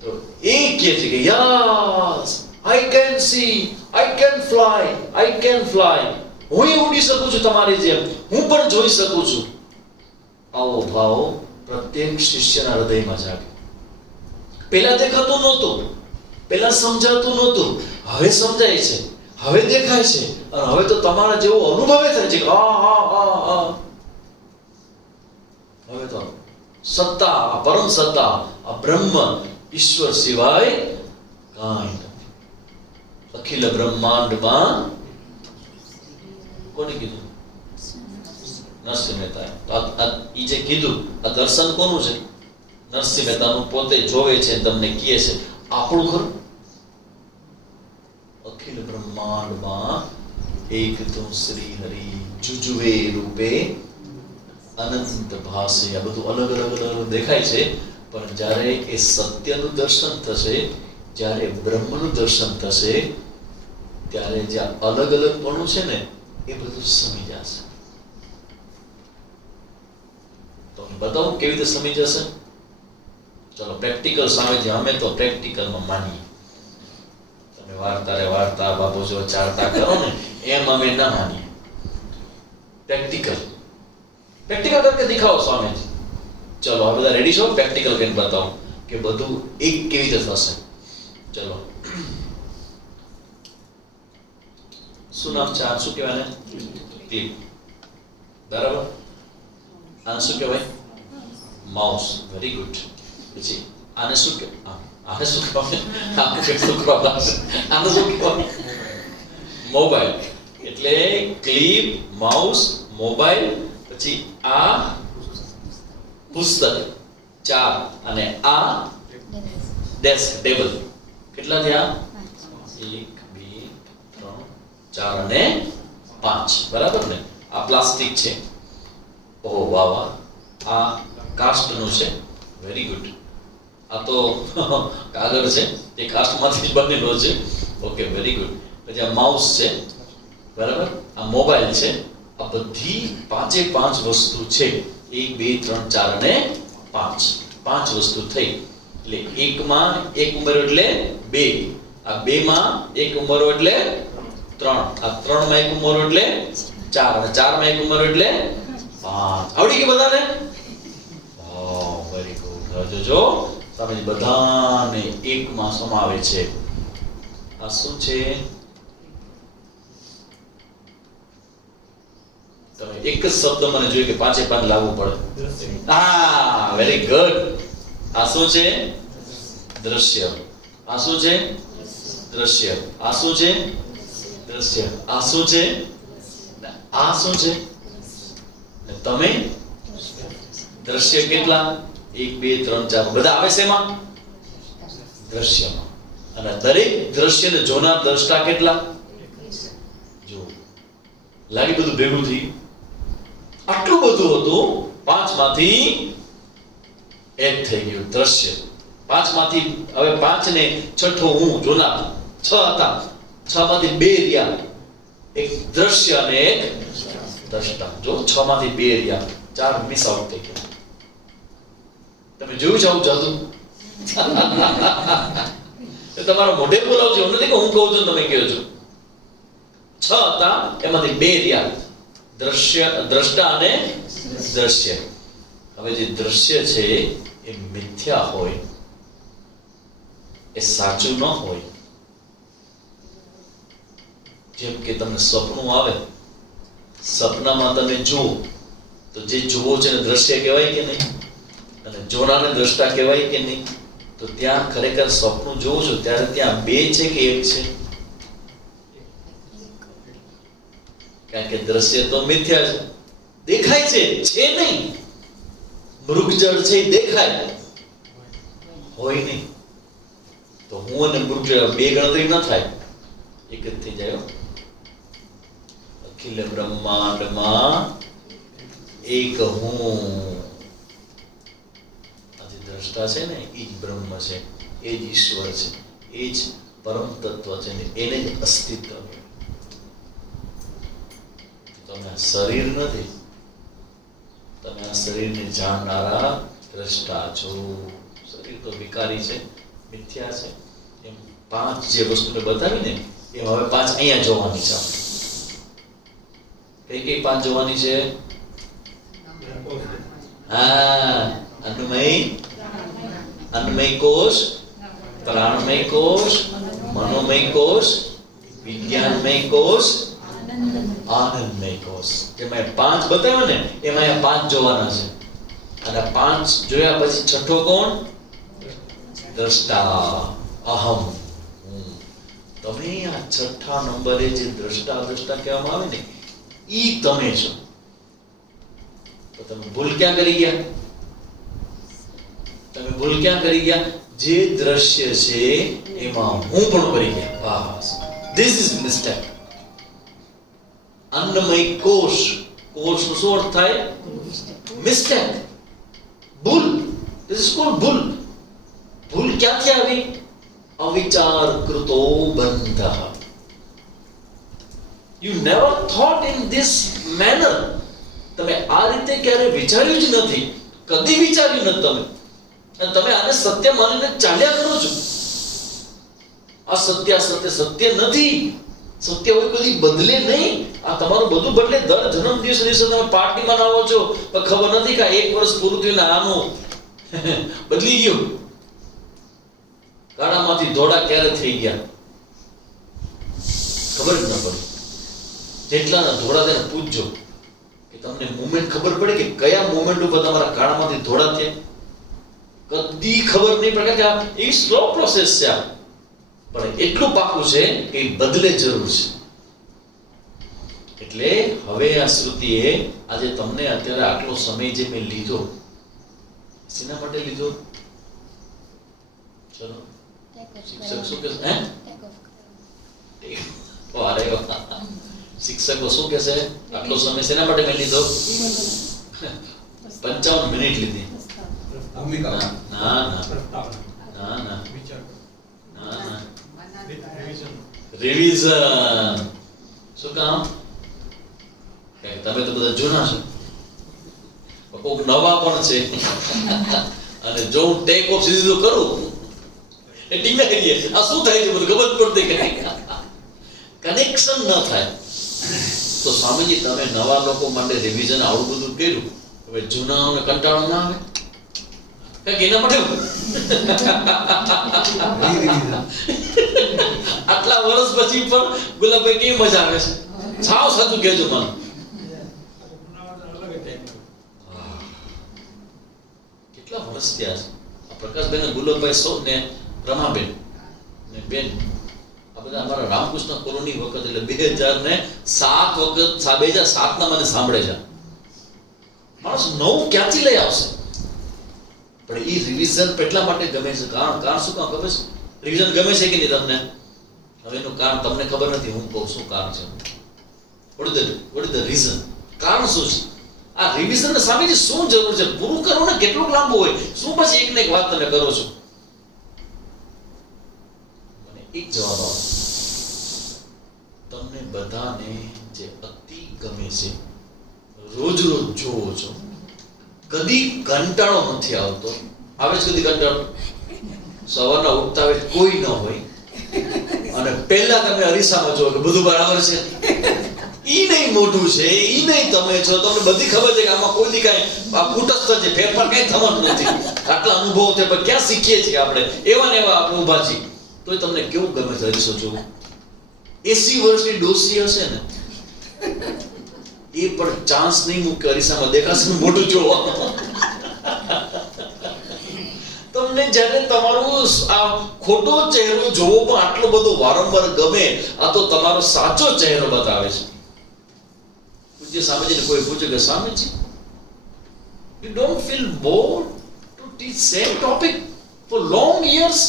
તો એ કહે છે કે yes I can see, I can fly, હું ઉડી શકું છું તમારી જેમ, હું પણ જોઈ શકું છું. આવો ભાવ પ્રત્યેક શિષ્યના હૃદયમાં જાગે. પહેલા દેખાતું નહોતું, પહેલા સમજાતું નહોતું, હવે સમજાય છે, હવે દેખાય છે, અને હવે તો તમારા જેવો અનુભવે થાય છે કે હવે તો સત્તા, પરમ સત્તા, આ બ્રહ્મ ઈશ્વર સિવાય કાંઈ નથી. અખિલ બ્રહ્માંડમાં કોને કીધું? નરસિંહ મહેતા. એ જે કીધું આ દર્શન કોનું છે? નરસિંહ મહેતાનું. પોતે જોવે છે, તમને કહે છે. આપણું ખરું? અખિલ બ્રહ્માંડમાં એક તું શ્રી હરિ જુજુવે રૂપે અનંત ભાસે. આ બધું અલગ અલગ દેખાય છે, પણ જ્યારે એ સત્યનું દર્શન થશે, જ્યારે બ્રહ્મનું દર્શન થશે, ત્યારે જે અલગ અલગપણું છે ને એ બધું સમી જશે. તો બતાવું કેવી રીતે સમી જશે. ચલો પ્રેક્ટિકલ સામે જે અમે તો પ્રેક્ટિકલમાં માનીએ. તમે વાર્તા બાપુ જો ચારતા કરો ને એમ અમે ના માનીએ. પ્રેક્ટિકલ કરકે દિખાવો સ્વામીજી. ચલો આ બધા રેડી છો? પ્રેક્ટિકલ કરીને બતાવો કે બધું એક કેવી રીતે થશે. ચલો શું નામ છે? આ શું કહેવાય ને? ક્લિપ. બરાબર. આને શું કહેવાય? માઉસ. Very good. પછી આને શું કહેવાય? આને શું કહેવાય? આને શું કહેવાય? મોબાઈલ. એટલે ક્લિપ, માઉસ, મોબાઈલ, પછી આ પુસ્તક 4 અને આ ડેસ્ક ટેબલ. કેટલા થયા? 1 2 3 4 અને 5. બરાબર ને? આ પ્લાસ્ટિક છે. ઓહ વાહ વાહ. આ કાસ્ટનું છે. Very good. આ તો કાગળ છે, એ કાસ્ટમાંથી જ બનેલો છે. Okay very good. પછી આ માઉસ છે. બરાબર. આ મોબાઈલ છે. આ બધી 5 વસ્તુ છે. 1 2 3 4 અને 5. 5 વસ્તુ થઈ. એટલે 1 માં 1 ઉમેરો એટલે 2. આ 2 માં 1 ઉમેરો એટલે 3. આ 3 માં 1 ઉમેરો એટલે 4. અને 4 માં 1 ઉમેરો એટલે 5. આવડી ગયું બધાને? વાહ વેરી ગુડ. હવે જોજો તમે બધાને 1 માં સમાવે છે. આ શું છે? તમે એક જ શબ્દ મને જોઈ કે 5 લાવવું પડે. હા વેરી ગુડ. આ શું છે? દ્રશ્ય. આ શું છે? દ્રશ્ય. આ શું છે? દ્રશ્ય. આ શું છે? આ શું છે? તમે દ્રશ્ય કેટલા? 1 2 3 4 બધા આવે છે એમાં? દ્રશ્યમાં. અને દરેક દ્રશ્યને જોનાર દ્રષ્ટા કેટલા? જો લાગી બધું ભેગું થયું. આટલું બધું હતું. 5 માંથી 1 થઈ ગયું દ્રશ્ય. 5 માંથી હવે 5 ને છઠ્ઠો હું જોનાર. 6 હતા. 6 માંથી 2 રહ્યા. એક દ્રશ્ય અને એક દ્રષ્ટા. જો 6 માંથી 2 રહ્યા. 4 મિસ આઉટ થઈ ગયા. તમે જોયું છે આવું જાદુ? તમારા મોઢે બોલાવજો, એમ નથી કે હું કહું છું તમે કહો છો. 6 હતા, એમાંથી 2 રહ્યા. દ્રશ્ય, દ્રષ્ટા અને દ્રશ્ય. હવે જે દ્રશ્ય છે એ મિથ્યા હોય, એ સાચું ન હોય. જેમ કે તમને સપનું આવે, સપનામાં તમે જુઓ તો જે જુઓ છે એને દ્રશ્ય કહેવાય કે નહીં? અને જોનારને દ્રષ્ટા કહેવાય કે નહીં? તો ત્યાં ખરેખર સપનું જોવો છો ત્યારે ત્યાં 2 છે કે 1 છે? કારણ કે દ્રશ્ય તો મિથ્યા છે, દેખાય છે નહીં. મૃગજળ છે દેખાય, હોય નહીં. તો હું અને મૃગજળ 2 ગણતરી ન થાય, એક જ થઈ જાય. અખિલ બ્રહ્માંડમાં એક હું. આ જે દ્રષ્ટા છે ને એ જ બ્રહ્મ છે, એ જ ઈશ્વર છે, એ જ પરમ તત્વ છે ને એને જ અસ્તિત્વ. તમે આ શરીર નથી, તમે આ શરીરને જાણનારા દ્રષ્ટા છો. શરીર તો વિકારી છે, મિથ્યા છે. એમ 5 જે વસ્તુને બતાવી ને એમ હવે 5 અહીંયા જોવાની છે. કઈ 5 જોવાની છે? હા, અન્નમય કોષ, પ્રાણમય કોષ, મનોમય કોષ, વિજ્ઞાનમય કોષ, આનંદમય કોષ. જેમાં 5 બતાવ્યો ને એમાં 5 જોવાના છે. અને 5 જોયા પછી છઠ્ઠો કોણ? દ્રષ્ટા, અહમ. તમે આ છઠ્ઠા નંબરે જે દ્રષ્ટા કહેવામાં આવે ને ઈ તમે છો. તો તમે ભૂલ ક્યાં કરી ગયા? તમે ભૂલ ક્યાં કરી ગયા? જે દ્રશ્ય છે એમાં હું પણ પડી ગયા. બસ, ધીસ ઇઝ મિસ્ટેક. અન્નમય કોષ, કોષનો શું અર્થ થાય? મિસ્ટેક, ભૂલ. ધીસ ઇઝ કોલ્ડ ભૂલ. ભૂલ ક્યાંથી આવી? અવિચાર કૃતો બંધ. You never thought in this manner. તમે આ રીતે ક્યારે વિચાર્યું જ નથી, કદી વિચાર્યું નથી તમે. અને તમે આને સત્ય માનીને ચાલ્યા કરો છો. આ સત્ય નથી. સત્ય હોય કદી બદલે નહીં. આ તમારું બધું બદલે. દર જન્મ દિવસે તમે પાર્ટી મનાવો છો, પણ ખબર નથી કે 1 વર્ષ પૂરું થયું ને આનું બદલી ગયું. કાળામાંથી ધોળા ક્યારે થઈ ગયા ખબર જ ન પડે. જેટલાના ધોળા તેને પૂછજો કે તમને મોમેન્ટ ખબર પડે કે કયા મોમેન્ટ ઉપર તમારા કાળામાંથી ધોળા થયા. કદી ખબર નહીં પડે કે આ એ સ્લો પ્રોસેસ છે. આ પણ એટલું પાકું છે કે એ બદલે જરૂર છે. એટલે હવે આ શ્રુતિએ આજે તમને અત્યારે આટલો સમય જે મેં લીધો, શેના માટે લીધો? ચલો શિક્ષક શું કહે? અરે વાહ, શિક્ષકો શું કહે છે? આટલો સમય શેના માટે મેં લીધો? 55 મિનિટ લીધી. ભૂમિકા ના ના ના ના ના. રિવિઝન. શું કામ? તમે તો બધા જૂના છો, કોઈક નવા પણ છે. અને જો હું ટેક ઓફ સીધું કરું એ ટીંગા કરીએ, આ શું થાય છે બધું ખબર પડતી કે કનેક્શન ન થાય. તો સ્વામીજી તમે નવા લોકો માટે રિવિઝન આવું બધું કર્યું, હવે જૂનાઓને કંટાળો ના આવે? કંઈક એના માટે આટલા વર્ષ પછી પણ ગુલાબભાઈ કેવી મજા આવે છે? સાવ સાચું કહેજો મને. કેટલા વર્ષ થયા છે? આ પ્રકાશભાઈ ને ગુલાબભાઈ સૌ ને રમાબેન ને બેન, આ બધા અમારા રામકૃષ્ણ કોલોની વખત એટલે 2007 વખત 2007 ના મને સાંભળે છે. માણસ નવું ક્યાંથી લઈ આવશે? પણ એ રિવિઝન એટલા માટે ગમે છે. કારણ શું કામ ખબર છે? રિવિઝન ગમે છે કે નહીં તમને? હવે એનું કારણ તમને ખબર નથી, હું કહું શું કારણ છે. what is the reason? કારણ શું છે? આ રિવિઝન ને સામેથી શું જરૂર છે? પૂરું કરો ને, કેટલું લાંબુ હોય? શું પછી એક ને એક વાત તમે કરો છો? મને એક જવાબ આપો. તમને બધાને જે અતિ ગમે છે, રોજ રોજ જોવો છો, કદી કંટાળો નથી આવતો? આવે છે કદી કંટાળો? સવારના ઉઠતા હોય કોઈ ન હોય અને પહેલા તમે અરીસામાં જો કે બધું બરાબર છે, ઈ નહીં મોઢું છે, ઈ નહીં તમે છો, તમને બધી ખબર છે કે આમાં કોઈ કાંઈ આ કુટસ્થ છે, ફેરફાર કઈ થવાનું નથી. આટલા અનુભવ છે પણ ક્યાં શીખીએ છીએ આપણે? એવા ને એવા આપણે ઊભા છીએ. તોય તમને કેવું ગમે છે અરીસો જોવો? 80 વર્ષની ડોસી હશે ને એ પણ ચાન્સ નહીં મૂકે અરીસામાં દેખાશે મોઢું જોવા. તમને જ્યારે તમારું આ ખોટો ચહેરો જોવો પણ આટલો બધો વારંવાર ગમે, આ તો તમારો સાચો ચહેરો બતાવે છે. પૂજ્ય સ્વામીજીને કોઈ પૂછે કે Swamiji, you don't feel bored to teach same topic for long years?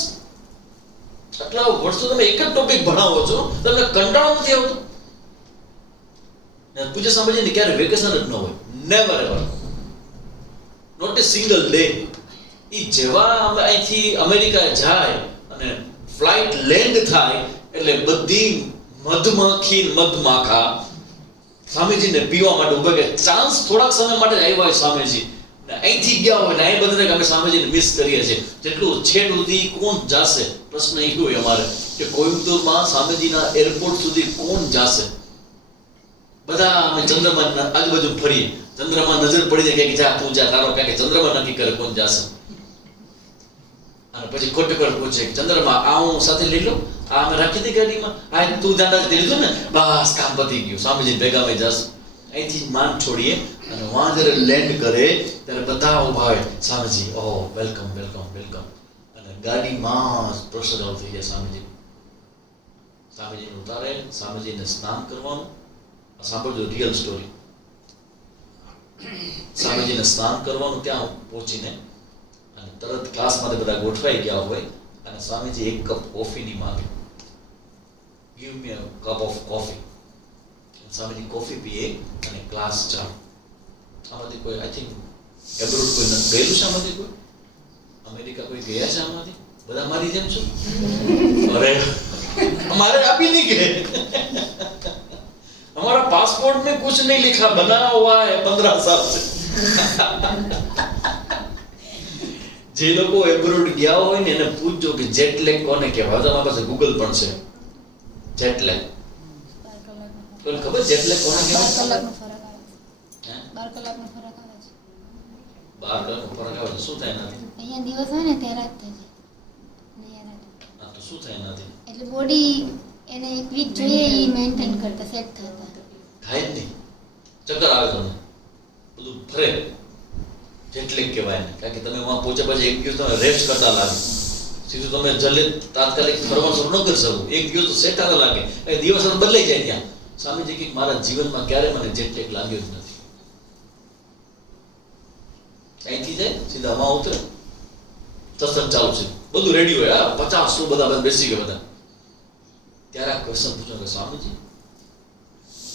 આટલા વર્ષો તમે એક જ ટોપિક ભણાવો છો, તમને કંટાળો નથી આવતો? પૂજ્ય સ્વામીજીને ક્યારે વેકેશન જ ન હોય, never ever, not a single day. ઈ જેવા અહીંથી અમેરિકા જાય અને ફ્લાઇટ લેન્ડ થાય એટલે બધી મધમાખી મધમાખા સ્વામીજીને પીવા માટે ઉભા કે ચાન્સ થોડાક સમય માટે આવ્યા હોય સ્વામીજી ને અહીંથી ગયા હોય ને અહીં બધાને અમે સ્વામીજીને મિસ કરીએ છીએ. જેટલું છેડ સુધી કોણ જાશે? પ્રશ્ન એ હોય અમારે કે કોઈમ્બતુરમાં સ્વામીજીના એરપોર્ટ સુધી કોણ જાશે? બધા અમે ચંદ્રમા આજુબાજુ ફરીએ, ચંદ્રમાં નજર પડી જાય કે જા તું જા, તારો કે ચંદ્રમા નક્કી કરે કોણ જાશે. અને પછી ખોટકર પૂછે ચંદ્રમાં આ હું સાથે લઈ લઉં, આ અમે રાખી દઈ ગાડીમાં, આ તું જાતા લીધું ને, બસ કામ પતી ગયું, સ્વામીજી ભેગા માં જશે. અહીંથી માન છોડીએ અને વહાં જ્યારે લેન્ડ કરે ત્યારે બધા ઉભા હોય, સ્વામીજી ઓહ વેલકમ વેલકમ વેલકમ. અને ગાડીમાં પ્રોસેસ થઈ જાય સ્વામીજી. સ્વામીજીને ઉતારે, સ્વામીજીને સ્નાન કરવાનું. સાંભળજો રિયલ સ્ટોરી. સ્વામીજીને સ્નાન કરવાનું ત્યાં પહોંચીને અને તરત ક્લાસમાંથી બધા ગોઠવાઈ ગયા હોય અને સ્વામીજી એક કપ કોફીની માંગે, give me a cup of coffee. Swamiji coffee પીએ અને ક્લાસ ચાલુ. આમાંથી કોઈ આઈ થિંક એબ્રોડ કોઈ ગયેલું છે? આમાંથી કોઈ અમેરિકા કોઈ ગયા છે? આમાંથી બધા મારી જેમ છો? અરે અમારે આપી નહીં ગયે, हमारा पासपोर्ट में कुछ नहीं लिखा, बना हुआ है 15 साल से. જે લોકો એબ્રોડ ગયા હોય ને એને પૂછજો કે જેટ લેગ કોને કહેવાય. તમારી પાસે ગૂગલ પણ છે. જેટ લેગ કોઈને ખબર જેટ લેગ કોને 12 કહેવાય? કલાકનો ફરક આવે છે. હે? 12 કલાકનો ફરક આવે છે. 12 કલાકનો ફરક આવે તો શું થાય એનાથી? અહીંયા દિવસ હોય ને ત્યાં રાત થાય છે. ને અહીંયા રાત. હા તો શું થાય એનાથી? એટલે બોડી એને એક વીક જોઈએ એ મેન્ટેન કરતા સેટ થતા. થાય જ નહીં. ચક્કર આવે તમને, બધું ફરે. જેટ લેગ કહેવાય ને, કારણ કે તમે વહાં પહોંચ્યા પછી એક દિવસ તમે રેસ્ટ કરતા લાગે, સીધું તમે જલ્દી તાત્કાલિક ફરવાનું શરૂ ન કરી શકો. એક દિવસ તો સેટ થતા લાગે, એ દિવસ બદલાઈ જાય. ત્યાં સ્વામીજી કે મારા જીવનમાં ક્યારે મને જેટ લેગ લાગ્યો જ નથી. અહીંથી જાય સીધા હવા ઉતરે, સત્સંગ ચાલુ છે, બધું રેડી હોય, 50-100 બધા બેસી ગયા બધા. ત્યારે આ ક્વેશ્ચન પૂછો કે સ્વામીજી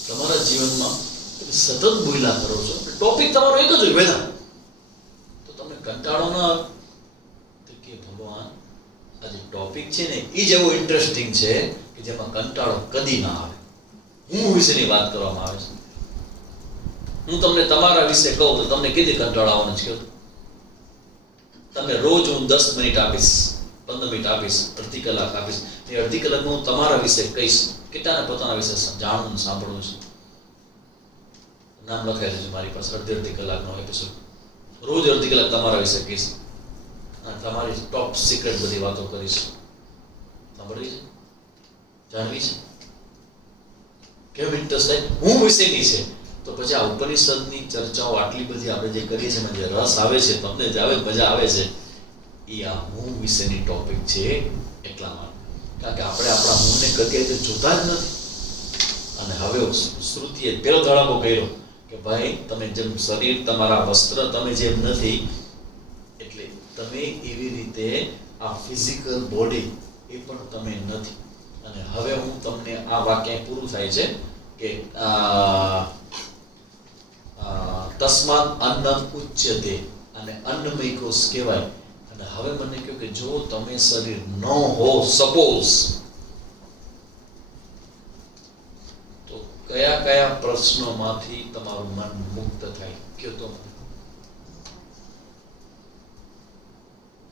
તમારા જીવનમાં તમે સતત બોલ્યા કરો છો, ટોપિક તમારો એક જ હોય વેદાંત, તો તમને કંટાળો ન આવે? તો કે ભગવાન આ જે ટોપિક છે ને એ જ એવો ઇન્ટરેસ્ટિંગ છે કે જેમાં કંટાળો કદી ના આવે. હું વિશેની વાત કરવામાં આવે છે. હું તમને તમારા વિશે કહું તો તમને કીધી કંટાળો આવવાનો છે. તમને રોજ હું 10 મિનિટ આપીશ, 15 મિનિટ આપીશ, અડધી કલાક આપીશ. એ અડધી કલાકમાં હું તમારા વિશે કહીશ. કેટલાને પોતાના વિશે જાણવું સાંભળવું છે? નામ લખાયેલું છે મારી પાસે, અડધી કલાકનો એપિસોડ. રોજ અડધી કલાક તમારા વિશે કહીશ અને તમારી ટોપ સિક્રેટ બધી વાતો કરીશ. સાંભળવી છે? જાણવી છે? કેમ ઇન્ટરેસ્ટ થાય? હું વિશેની છે તો પછી આ ઉપનિષદની ચર્ચાઓ આટલી બધી આપણે જે કરીએ છીએ, જે રસ આવે છે, તમને જે આવે મજા આવે છે, એ આ હું વિશેની ટોપિક છે એટલા માટે. કારણ કે આપણે આપણા હુંને કદી રીતે જોતા જ નથી. અને હવે શ્રુતિએ પેલો ધડાકો કર્યો કે ભાઈ તમે જેમ શરીર તમારા વસ્ત્ર તમે જેમ નથી, એટલે તમે એવી રીતે આ ફિઝિકલ બોડી એ પણ તમે નથી. અને હવે હું તમને આ વાક્ય પૂરું થાય છે કે તસ્માત અન્નમ ઉચ્યતે, અને અન્નમય કોષ કહેવાય. અને હવે મને કહ્યું કે જો તમે શરીર ન હો, સપોઝ, તો કયા કયા પ્રશ્નોમાંથી તમારું મન મુક્ત થાય? કયો તો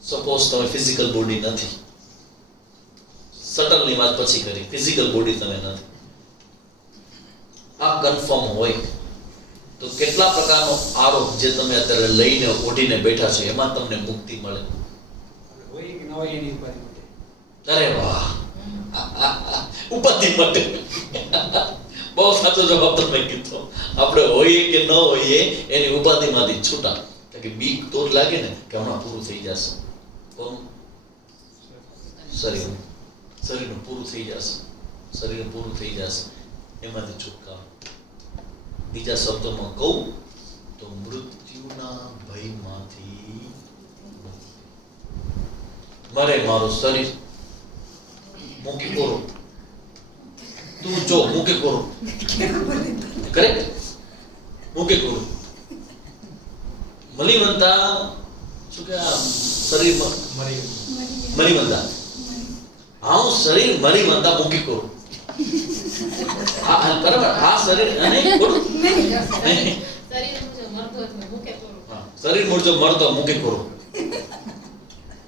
સપોઝ તમે ફિઝિકલ બોડી નથી, સટલની વાત પછી કરી, ફિઝિકલ બોડી તમે નથી, આ કન્ફર્મ હોય તો કેટલા પ્રકારનો આરોપ જે તમે અત્યારે લઈને ઓઢીને બેઠા છો એમાં તમને મુક્તિ મળે? અરે વાહ, ઉપાધિ માટે બહુ સાચો જવાબ તમે કીધો. આપણે હોઈએ કે ન હોઈએ એની ઉપાધિમાંથી છૂટા. કે બીક તો લાગે ને કે હમણાં પૂરું થઈ જશે, શરીરનું પૂરું થઈ જશે, શરીરનું પૂરું થઈ જશે, એમાંથી છુટકારો. બીજા શબ્દોમાં કહું તો મૃત્યુના ભયમાંથી મરે મારું શરીર, મૂકી કોરો, તું જો મૂકી કોરો, કરેક્ટ, મૂકી કોરો. મલિવંતા શું કે શરીરમાં મલિવંતા, હા હું શરીર મલિવંતા મૂકી કોરો. બરાબર, આ શરીર શરીર મુજો મરતો મૂકે કોરો,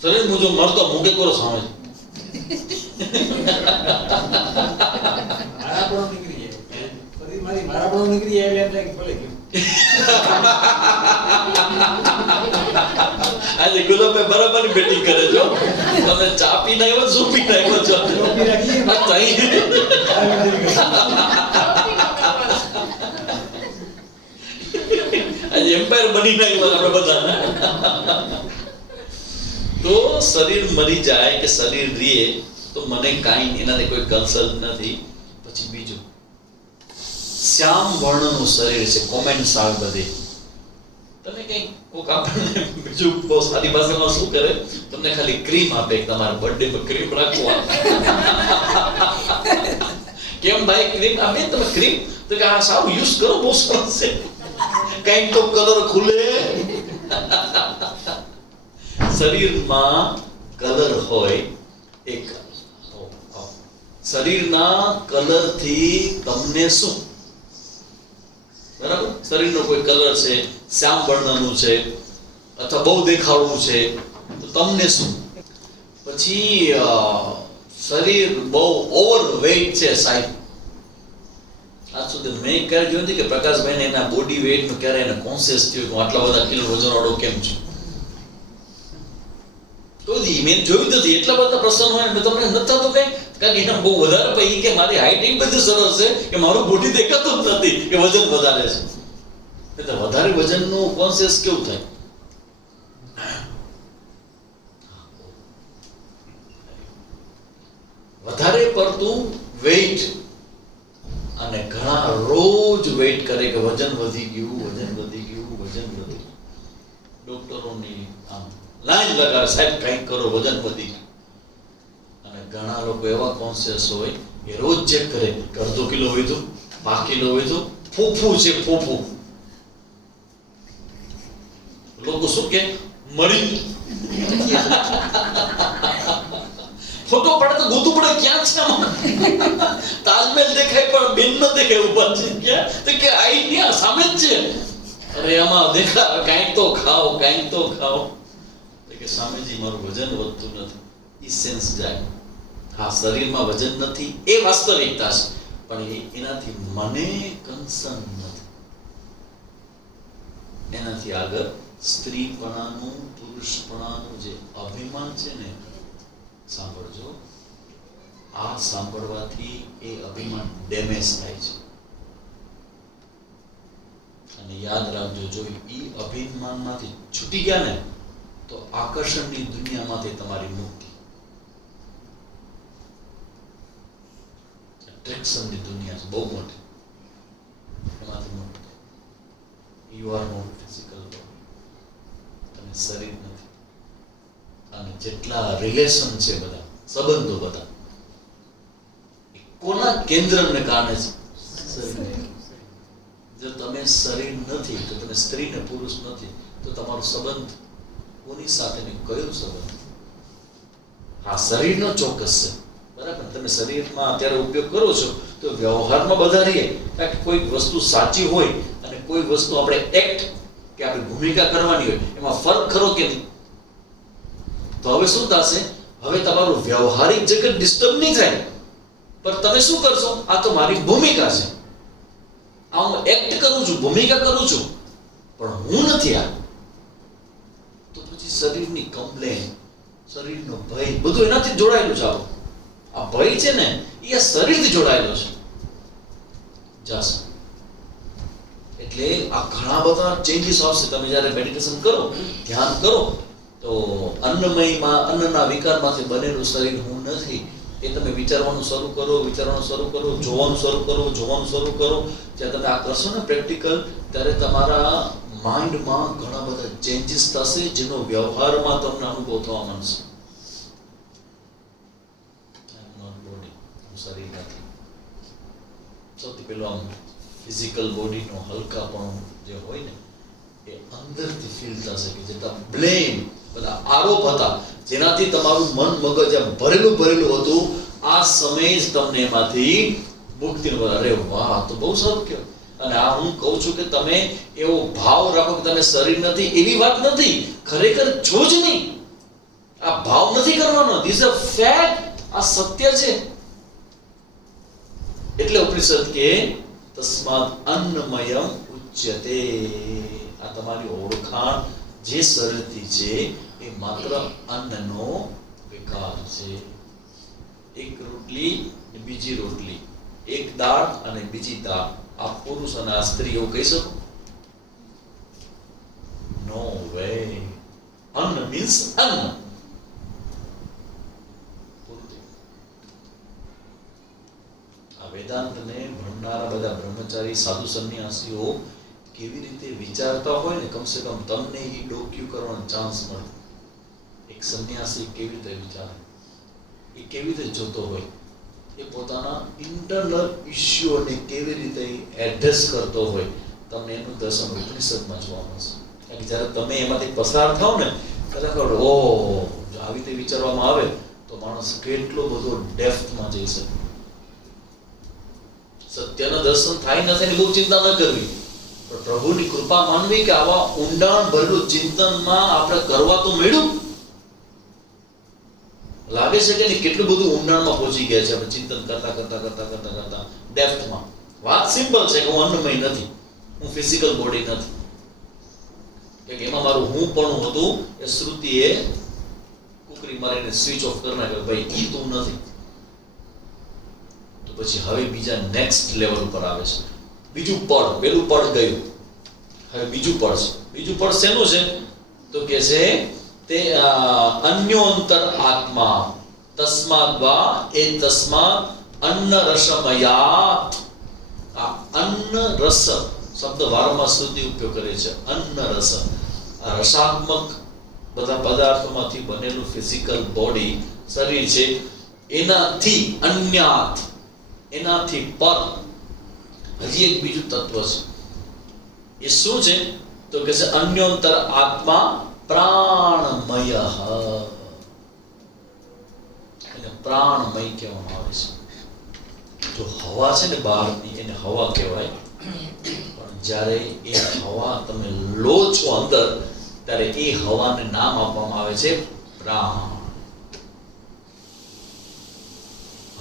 શરીર મુજો મરતો મૂકે કોરો. સામે આજે ગુલાબભાઈ બરાબર ની બેટિંગ કરે છો. તમે ચા પીને આવ્યો, શું પીને આવ્યો છો? આજે એમ્પાયર બની આવ્યા આપણે બધા. તો શરીર મરી જાય કે શરીર રીએ તો મને કાંઈ એનાથી કોઈ કન્સર્ન નથી. પછી બીજું, શ્યામ વર્ણનું શરીર છે, કોમેન્ટ્સ આવે બધી. તમે કઈ કોક આપણને બીજું બહુ સાદી ભાષામાં શું કરે, તમને ખાલી ક્રીમ આપે, તમારા બર્થડે પર ક્રીમ રાખવા. કેમ ભાઈ ક્રીમ આપે? તમે ક્રીમ તો કે આ સારું યુઝ કરો, બહુ સરસ છે, કઈક તો કલર ખુલે. શરીરમાં કલર હોય, એક શરીરના કલરથી તમને શું? બરાબર, શરીરનો કોઈ કલર છે, શ્યામ વર્ણનું છે અથવા બહુ દેખાડવું છે, તો તમને શું? પછી શરીર બહુ ઓવરવેઇટ છે સાહેબ, આજ સુધી મેં ક્યારે જોયું નથી કે પ્રકાશભાઈને એના બોડી વેઇટ નું ક્યારે એને કોન્શિયસ થયું કે હું આટલા બધા કિલો વજન વાળો કેમ છું. કોઈ દી મેં જોયું નથી. એટલા બધા પ્રસન્ન હોય ને તમને નથી થતું કઈ, કારણ કે એને બહુ વધારે પડી કે મારી હાઈટ એ બધી સરસ છે કે મારું બોડી દેખાતું જ નથી કે વજન વધારે છે. એટલે વધારે વજનનું કોન્શિયસ કેવું થાય? વધારે પડતું વેઇટ અને ઘણા રોજ વેઇટ કરે કે વજન વધી ગયું, વજન વધી ગયું, વજન વધી ગયું. ડોક્ટરોની આમ લાઈન લગાવે, સાહેબ કંઈક કરો, વજન વધી ગયું. અને ઘણા લોકો એવા કોન્શિયસ હોય કે રોજ ચેક કરે કે અડધો કિલો વધ્યું, 5 કિલો વધ્યું, ફૂફું છે ફૂફું. લોકો શું કે મળી ફોટો પડે તો ગોતું પડે ક્યાં છે આમાં? તાજમહેલ દેખાય પણ બેન ન દેખાય ઉભા છે ક્યાં? તો કે આઈ ક્યાં સામે જ છે. અરે આમાં દેખા કાંઈક તો ખાઓ, કાંઈક તો ખાઓ. તો કે સ્વામીજી મારું વજન વધતું નથી. ઈ સેન્સ જાય. હા, શરીરમાં વજન નથી એ વાસ્તવિકતા છે, પણ એનાથી મને કન્સર્ન નથી. એનાથી આગળ સ્ત્રીપણાનું, પુરુષપણાનું જે અભિમાન છે ને, સાંભળજો, આ સાંભળવાથી એ અભિમાન ડેમેજ થાય છે. અને યાદ રાખજો, જો ઈ અભિમાનમાંથી છૂટી ગયા ને તો આકર્ષણની દુનિયામાંથી તમારી મુક્તિ, એટ્રેક્શનની દુનિયા છે બહુ મોટી, એમાંથી મુક્તિ. You are not physical body, તમે શરીર નથી. અને જેટલા રિલેશન છે બધા સંબંધો બધા કોના કેન્દ્રને કારણે છે? શરીર. જો તમે શરીર નથી તો તમે સ્ત્રી ને પુરુષ નથી તો તમારો સંબંધ કોની સાથે ને કયો સંબંધ? હા, શરીરનો ચોક્કસ છે, બરાબર. તમે શરીરમાં અત્યારે ઉપયોગ કરો છો તો વ્યવહારમાં બધા રહીએ, કારણ કે કોઈ વસ્તુ સાચી હોય અને કોઈ વસ્તુ આપણે એક્ટ કે આપણી ભૂમિકા કરવાની હોય, એમાં ફરક ખરો કે નહીં? તો હવે શું થશે? હવે તમારું વ્યવહારિક જગત ડિસ્ટર્બ નહીં થાય, પણ તમે શું કરશો? આ તો મારી ભૂમિકા છે, આ હું એક્ટ કરું છું, ભૂમિકા કરું છું, પણ હું નથી આ. તો પછી શરીરની કમ્પ્લેન, શરીરનો ભય, બધું એનાથી જોડાયેલું છે. આ ભય છે ને એ શરીરથી જોડાયેલો છે. જશે એટલે આ ઘણા બધા ચેન્જીસ આવશે. તમે જ્યારે મેડિટેશન કરો, ધ્યાન કરો, તો અન્નમયમાં, અન્નના વિકારમાંથી બનેલું શરીર હું નથી એ તમે વિચારવાનું શરૂ કરો, વિચારવાનું શરૂ કરો, જોવાનું શરૂ કરો, જોવાનું શરૂ કરો. જ્યારે તમે આ કરશો ને પ્રેક્ટિકલ, ત્યારે તમારા માઇન્ડમાં ઘણા બધા ચેન્જીસ થશે, જેનો વ્યવહારમાં તમને અનુભવ થવા માંડશે. શરીર નથી. સૌથી પહેલું આમ ફિઝિકલ બોડીનો હલકાપણું જે હોય ને એ અંદરથી ફીલ થશે કે જેટલા બ્લેમ, બધા આરોપ હતા જેનાથી તમારું મન મગજ આમ ભરેલું હતું, આ સમય જ તમને એમાંથી મુક્તિ મળે. અરે વાહ, તો બહુ સારું કહેવાય. અને આ હું કહું છું કે તમે એવો ભાવ રાખો કે તમે શરીર નથી, એવી વાત નથી. ખરેખર છો જ નહીં. આ ભાવ નથી કરવાનો. This a fact. આ સત્ય છે. એટલે ઉપનિષદ કે તસ્માદ અન્નમયમ ઉચ્યતે. આ તમારી ઓળખાણ જે શરીરથી છે એ માત્ર અન્નનો વિકાર છે. એક રોટલી ને બીજી રોટલી, એક દાળ અને બીજી દાળ, આ પુરુષ અને આ સ્ત્રી, એવું કહી શકો? નો વે. અન્ન મીન્સ અન્ન. વેદાંતને ભણનારા બધા બ્રહ્મચારી, સાધુ, સંન્યાસીઓ કેવી રીતે વિચારતા હોય ને, કમસે કમ તમને એ ડોક્યુ કરવાનો ચાન્સ મળે. એક સંન્યાસી કેવી રીતે વિચારે, એ કેવી રીતે જોતો હોય, એ પોતાના ઇન્ટરનલ ઇશ્યુઓને કેવી રીતે એડ્રેસ કરતો હોય, તમને એનું દર્શન ઉપનિષદમાં જોવા મળશે. કારણ કે જ્યારે તમે એમાંથી પસાર થાવ ને, ખરેખર ઓહ, આવી રીતે વિચારવામાં આવે તો માણસ કેટલો બધો ડેપ્થમાં જઈ શકે. સત્યના દર્શન થાય નથી એની બહુ ચિંતા ન કરવી, પણ પ્રભુની કૃપા માનવી કે આવા ઊંડાણ ભરેલું ચિંતનમાં આપણે કરવા તો મળ્યું. લાગે છે કે કેટલું બધું ઊંડાણમાં પહોંચી ગયા છે આપણે ચિંતન કરતા ડેપ્થમાં. વાત સિમ્પલ છે કે હું અન્નમય નથી, હું ફિઝિકલ બોડી નથી, કે એમાં મારું હું પણ હતું એ શ્રુતિએ કુકરી મારીને સ્વિચ ઓફ કરી નાખ્યો, ભાઈ ઈ તું નથી. તો પછી હવે બીજા નેક્સ્ટ લેવલ ઉપર આવે છે બીજું પડ. પેલું પડ ગયું, હવે બીજું પડ છે. બીજું પડ શેનું છે? તો કે છે તે અન્યોંતર આત્મા તસ્માદ વા એ તસ્માદ અન્ન રસમયા. આ અન્ન રસ શબ્દ વારંવાર શ્રુતિ ઉપયોગ કરે છે. અન્ન રસ, આ રસાત્મક બધા પદાર્થોમાંથી બનેલું ફિઝિકલ બોડી શરીર છે, એનાથી અન્યાત, એનાથી પર હજી એક બીજું તત્વ છે. એ શું છે? તો કે છે અન્યોંતર આત્મા પ્રાણમય. એને પ્રાણમય કહેવામાં આવે છે. જો હવા છે ને બહારની, એને હવા કહેવાય, પણ જ્યારે એ હવા તમે લો છો અંદર, ત્યારે એ હવાને નામ આપવામાં આવે છે પ્રાણ.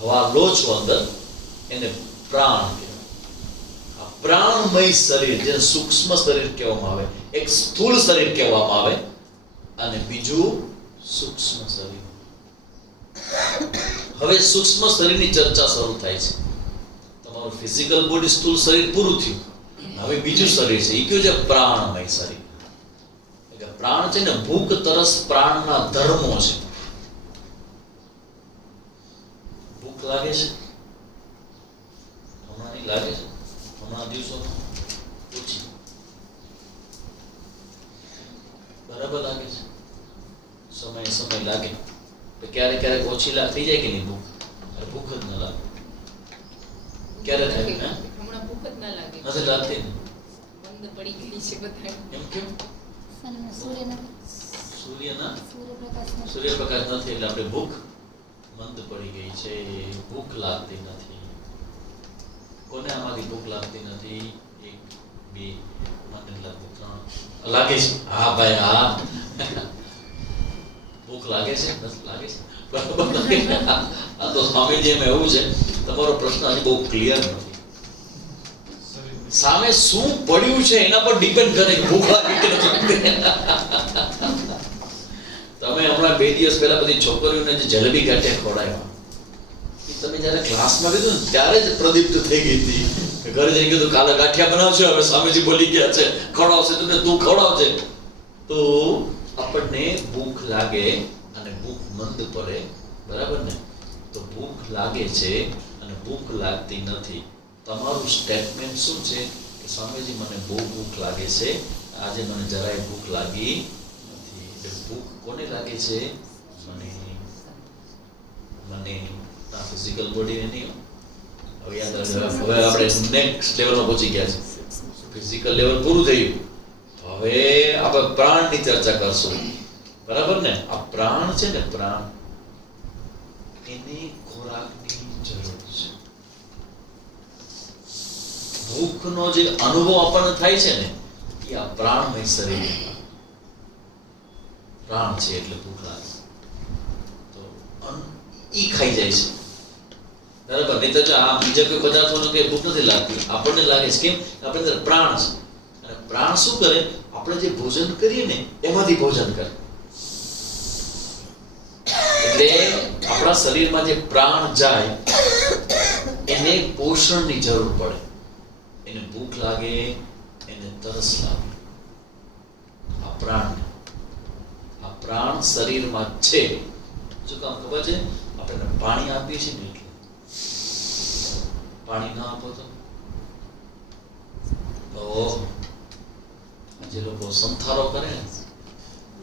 હવા લો છો અંદર, એને પ્રાણ કહેવાય. આ પ્રાણમય શરીર, જેને સૂક્ષ્મ શરીર કહેવામાં આવે, એક સ્થૂળ શરીર કહેવામાં આવે, અને બીજું સૂક્ષ્મ શરીર. હવે સૂક્ષ્મ શરીરની ચર્ચા શરૂ થાય છે. તમારું ફિઝિકલ બોડી, સ્થૂળ શરીર પૂરું થયું. હવે બીજું શરીર છે, એ કયું છે? પ્રાણમય શરીર. એટલે પ્રાણ છે ને, ભૂખ તરસ પ્રાણના ધર્મો છે. ભૂખ લાગે છે, હમણાં નહીં લાગે છે, હમણાં દિવસોમાં ઓછી, બરાબર લાગે છે. સમય લાગે તો ક્યારેક ક્યારેક ઓછી થઈ જાય કે નહીં ભૂખ, અરે ભૂખ જ ન લાગે. ક્યારે થાય? હમણાં ભૂખ જ ના લાગે, નથી લાગતી ને? બંધ પડી ગઈ છે બધા. એમ કેમ? સૂર્યપ્રકાશ નથી એટલે આપણે ભૂખ મંદ પડી ગઈ છે, ભૂખ લાગતી નથી. કોને આમાંથી ભૂખ લાગતી નથી? 1 2 મને લાગતું 3 લાગે છે. હા ભાઈ, હા. ભૂખ લાગે છે? નથી લાગે છે? બરાબર. આ તો સ્વામીજી એમ એવું છે, તમારો પ્રશ્ન હજી બહુ ક્લિયર નથી. સામે શું પડ્યું છે એના પર ડિપેન્ડ કરે કે ભૂખ લાગી કે નથી લાગતી. તમે હમણાં 2 દિવસ પહેલા બધી છોકરીઓને જે જલેબી ગાંઠિયા ખવડાવ્યા, તમે જયારે ક્લાસમાં કીધું ને ત્યારે જ પ્રદીપ્ત થઈ ગઈ હતી. ઘરે જઈને કીધું કાલે ગાંઠિયા બનાવશે, હવે સ્વામીજી બોલી ગયા છે ખવડાવશે, તમને તું ખવડાવજે. તો આપણને ભૂખ લાગે અને ભૂખ મંદ પડે, બરાબર ને? તો ભૂખ લાગે છે અને ભૂખ લાગતી નથી. તમારું સ્ટેટમેન્ટ શું છે કે સ્વામીજી મને બહુ ભૂખ લાગે છે, આજે મને જરાય ભૂખ લાગી નથી. એટલે ભૂખ કોને લાગે છે? મને ના ફિઝિકલ બોડી નહીં. હવે યાદ રાખજો, હવે આપણે નેક્સ્ટ લેવલમાં પહોંચી ગયા છે. ફિઝિકલ લેવલ પૂરું થયું, હવે આપણે પ્રાણની ચર્ચા કરશું, બરાબર ને? આ પ્રાણ છે ને, પ્રાણ, એને ખોરાકની જરૂર છે. ભૂખનો જે અનુભવ આપણને થાય છે ને, એ આ પ્રાણમય શરીર, પ્રાણ છે એટલે ભૂખ લાગે. તો ઈ ખાઈ જાય છે, બરાબર? નહીં તો આ બીજા કોઈ પદાર્થોનો કે ભૂખ નથી લાગતી, આપણને લાગે છે. કેમ? આપણે પ્રાણ છે, અને પ્રાણ શું કરે? આપણે જે ભોજન કરીએ ને એમાંથી ભોજન કરે. એટલે આપણા શરીરમાં જે પ્રાણ જાય એને પોષણની જરૂર પડે. એને ભૂખ લાગે, એને તરસ લાગે. આ પ્રાણ શરીરમાં છે. શું કામ ખબર છે? આપણે પાણી આપીએ છીએ ને એટલે. પાણી ના આપો તો જે લોકો સંથારો કરે ને,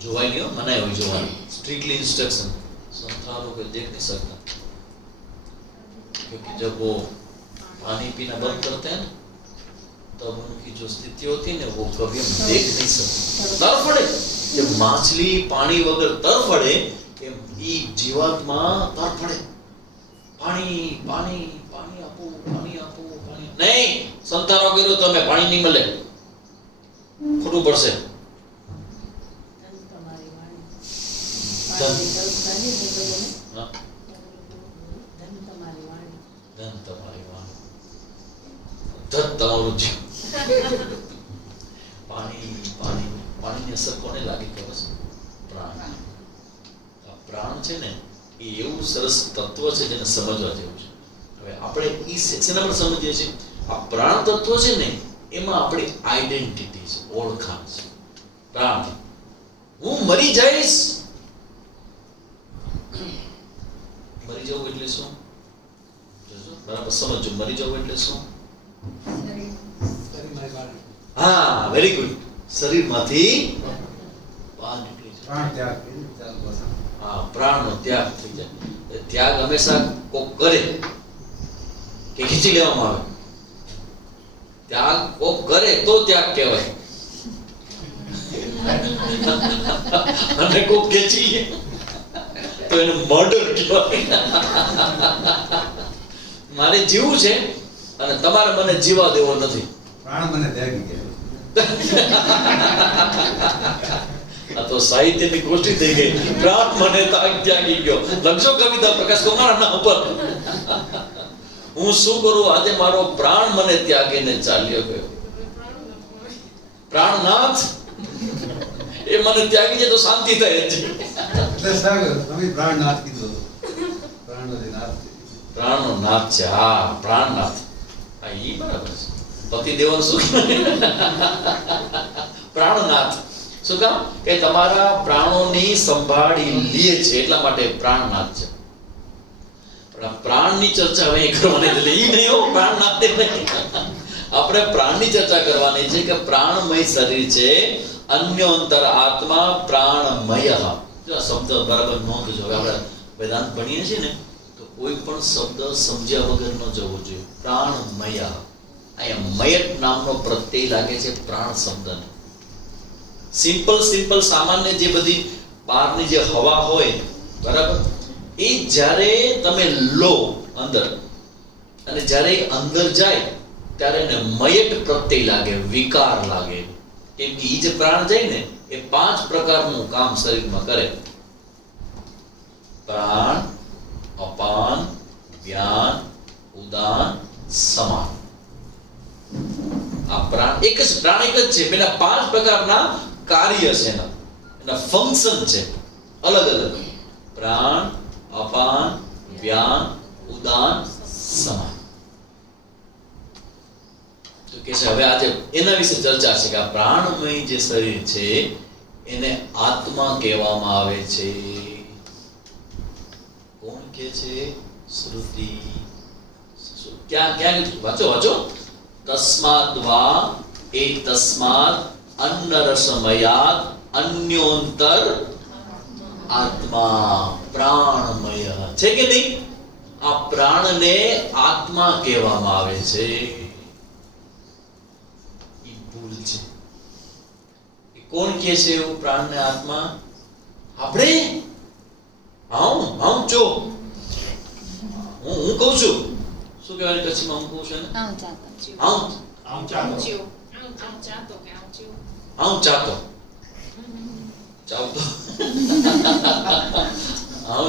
જોવાય નહીં, મનાય હોય જોવાની, સ્ટ્રિક્ટલી इंस्ट्रक्शन. संथारों को देख नहीं सकता, क्योंकि जब वो पानी पीना बंद करते हैं ना, तब उनकी जो स्थिति होती है ना, वो कभी हम देख नहीं सकते. तड़फड़े, जब माछली पानी वगैरह तड़फड़े, ये जीवात्मा तड़फड़े, पानी पानी पानी आपो, पानी आपो, पानी नहीं. संथारो करो तो हमें पानी नहीं मिले, खोटू पड़से. ધત તમારું જીવ. પાણીની અસર કોને લાગે ખબર છે? પ્રાણ. આ પ્રાણ છે ને એ એવું સરસ તત્વ છે જેને સમજવા જેવું છે. હવે આપણે ઈ શેના પર સમજીએ છીએ? આ પ્રાણ તત્વ છે ને એમાં આપણી આઈડેન્ટિટી છે, ઓળખાણ છે. પ્રાણ, હું મરી જઈશ. મરી જવું એટલે શું? બરાબર સમજો. મરી જવું એટલે શું? હા, વેરી ગુડ. શરીરમાંથી બહાર નીકળી જાય. હા, પ્રાણનો ત્યાગ થઈ જાય. ત્યાગ હંમેશા કોક કરે કે ખીચી લેવામાં આવે. ત્યાગ કોક કરે તો ત્યાગ કહેવાય. અને કોક ખેંચી લે તો એને મર્ડર કહેવાય. મારે જીવવું છે અને તમારે મને જીવા દેવો નથી. પ્રાણ મને ત્યાગી ગયા. આ તો સાહિત્યની ગોષ્ઠી થઈ ગઈ. પ્રાણ મને ત્યાગી ગયો. લખજો કવિતા પ્રકાશ કુમારના ઉપર. હું શું કરું? આજે મારો પ્રાણ મને ત્યાગીને ચાલ્યો ગયો. પ્રાણનાથ એ મને ત્યાગી જાય તો શાંતિ થાય છે. એટલે સાહેબ તમે પ્રાણનાથ કીધું. પ્રાણનો જે નાથ છે. પ્રાણનો નાથ છે. હા, પ્રાણનાથ. હા, ઈ બરાબર છે. પતિદેવન શું પ્રાણનાથ. શું કામ? કે તમારા પ્રાણોની સંભાળી લે છે એટલા માટે પ્રાણનાથ છે. પણ પ્રાણની ચર્ચા હવે કરવાની એટલે ઈ નહીં હો, પ્રાણનાથ નહીં. આપણે પ્રાણની ચર્ચા કરવાની છે કે પ્રાણમય શરીર છે, અન્યોંતર આત્મા પ્રાણમય. જો આ શબ્દ બરાબર નોંધજો. હવે આપણે વેદાંત ભણીએ છીએ ને તો કોઈ પણ શબ્દ સમજ્યા વગર ન જવો જોઈએ. પ્રાણમય. અહીંયા મયટ નામનો પ્રત્યય લાગે છે પ્રાણ શબ્દને. સિમ્પલ સામાન્ય જે બધી બહારની જે હવા હોય, બરાબર, એ જ્યારે તમે લો અંદર અને જ્યારે અંદર જાય ત્યારે એને મયટ પ્રત્યય લાગે, વિકાર લાગે. કેમ કે એ જે પ્રાણ જાય ને એ 5 પ્રકારનું કામ શરીરમાં કરે. પ્રાણ, અપાન, વ્યાન, ઉદાન, સમાન. આ પ્રાણ એક જ છે. પેલા 5 પ્રકારના કાર્ય છે, એના ફંક્શન છે અલગ અલગ. પ્રાણ, અપાન, વ્યાન, ઉદાન, સમાન. તો કે છે હવે આજે એના વિશે ચર્ચા છે કે આ પ્રાણમય જે શરીર છે એને આત્મા કહેવામાં આવે છે. કોણ કહે છે? શ્રુતિ. ક્યાં વાંચો. તસ્માદ્વા એ તસ્માદ અન્નરસમયાદ અન્યોંતર આત્મા પ્રાણમય. છે કે નહીં? આ પ્રાણને આત્મા કહેવામાં આવે છે. એ ભૂલ છે. કોણ કહે છે એવું પ્રાણને આત્મા? આપણે. હું કહું છું. શું કહેવાય કચ્છમાં? હું કહું છું ને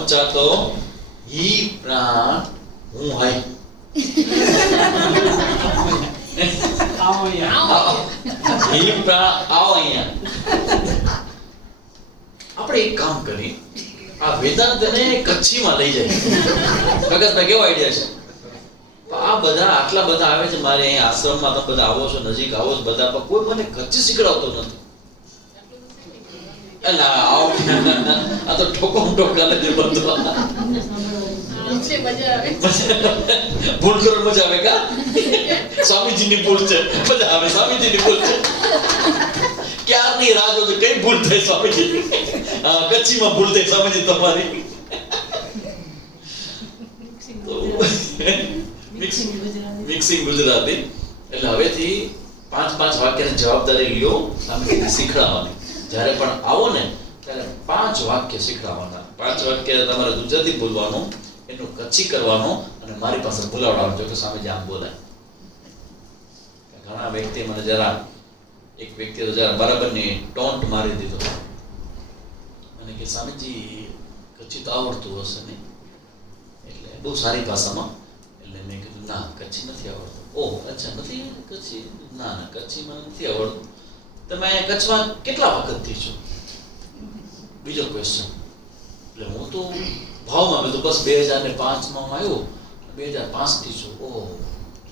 ચાહતો ઈ પ્રાણ હું હાય. ઈ પ્રાણ આવો અહીંયા. આપણે એક કામ કરી આ વેદાંતને કચ્છીમાં લઈ જાય. પ્રકાશભાઈ કેવો આઈડિયા છે? આ બધા આટલા બધા આવે છે મારે અહીં આશ્રમમાં. તમે બધા આવો છો, નજીક આવો છો બધા, પણ કોઈ મને કચ્છી શીખડાવતો નથી. આ તો ઠોકો ઠોકા નથી બધું. ભૂલ કરો મજા આવે કા? સ્વામીજીની ભૂલ છે, મજા આવે. સ્વામીજીની ભૂલ છે. ક્યારની રાહ જોજો કઈ ભૂલ થઈ સ્વામીજી. કચ્છીમાં ભૂલ થઈ સ્વામીજી તમારી. મિક્સિંગ ગુજરાતી. એટલે હવેથી 5 વાક્યની જવાબદારી લ્યો સ્વામીજી શીખડાવવાની. જ્યારે પણ આવો ને ત્યારે 5 વાક્ય શીખડાવવાના. 5 વાક્ય તમારે ગુજરાતી બોલવાનું, એનું કચ્છી કરવાનું અને મારી પાસે બોલાવવાનું. જો કે સ્વામીજી આમ બોલાય. ઘણા વ્યક્તિ મને એક વ્યક્તિ તો જરા બરાબરની ટોન્ટ મારી દીધો. મને કે સ્વામીજી કચ્છી તો આવડતું હશે ને? એટલે બહુ સારી ભાષામાં. એટલે મેં કીધું ના કચ્છી નથી આવડતું. ઓહ અચ્છા, નથી કચ્છી? ના ના, કચ્છીમાં નથી આવડતું. તમે અહીંયા કચ્છમાં કેટલા વખતથી છો? બીજો ક્વેશ્ચન. એટલે હું તો ભાવમાં મેં તો બસ 2005માં હું આવ્યો, 2005 થી છું. ઓહ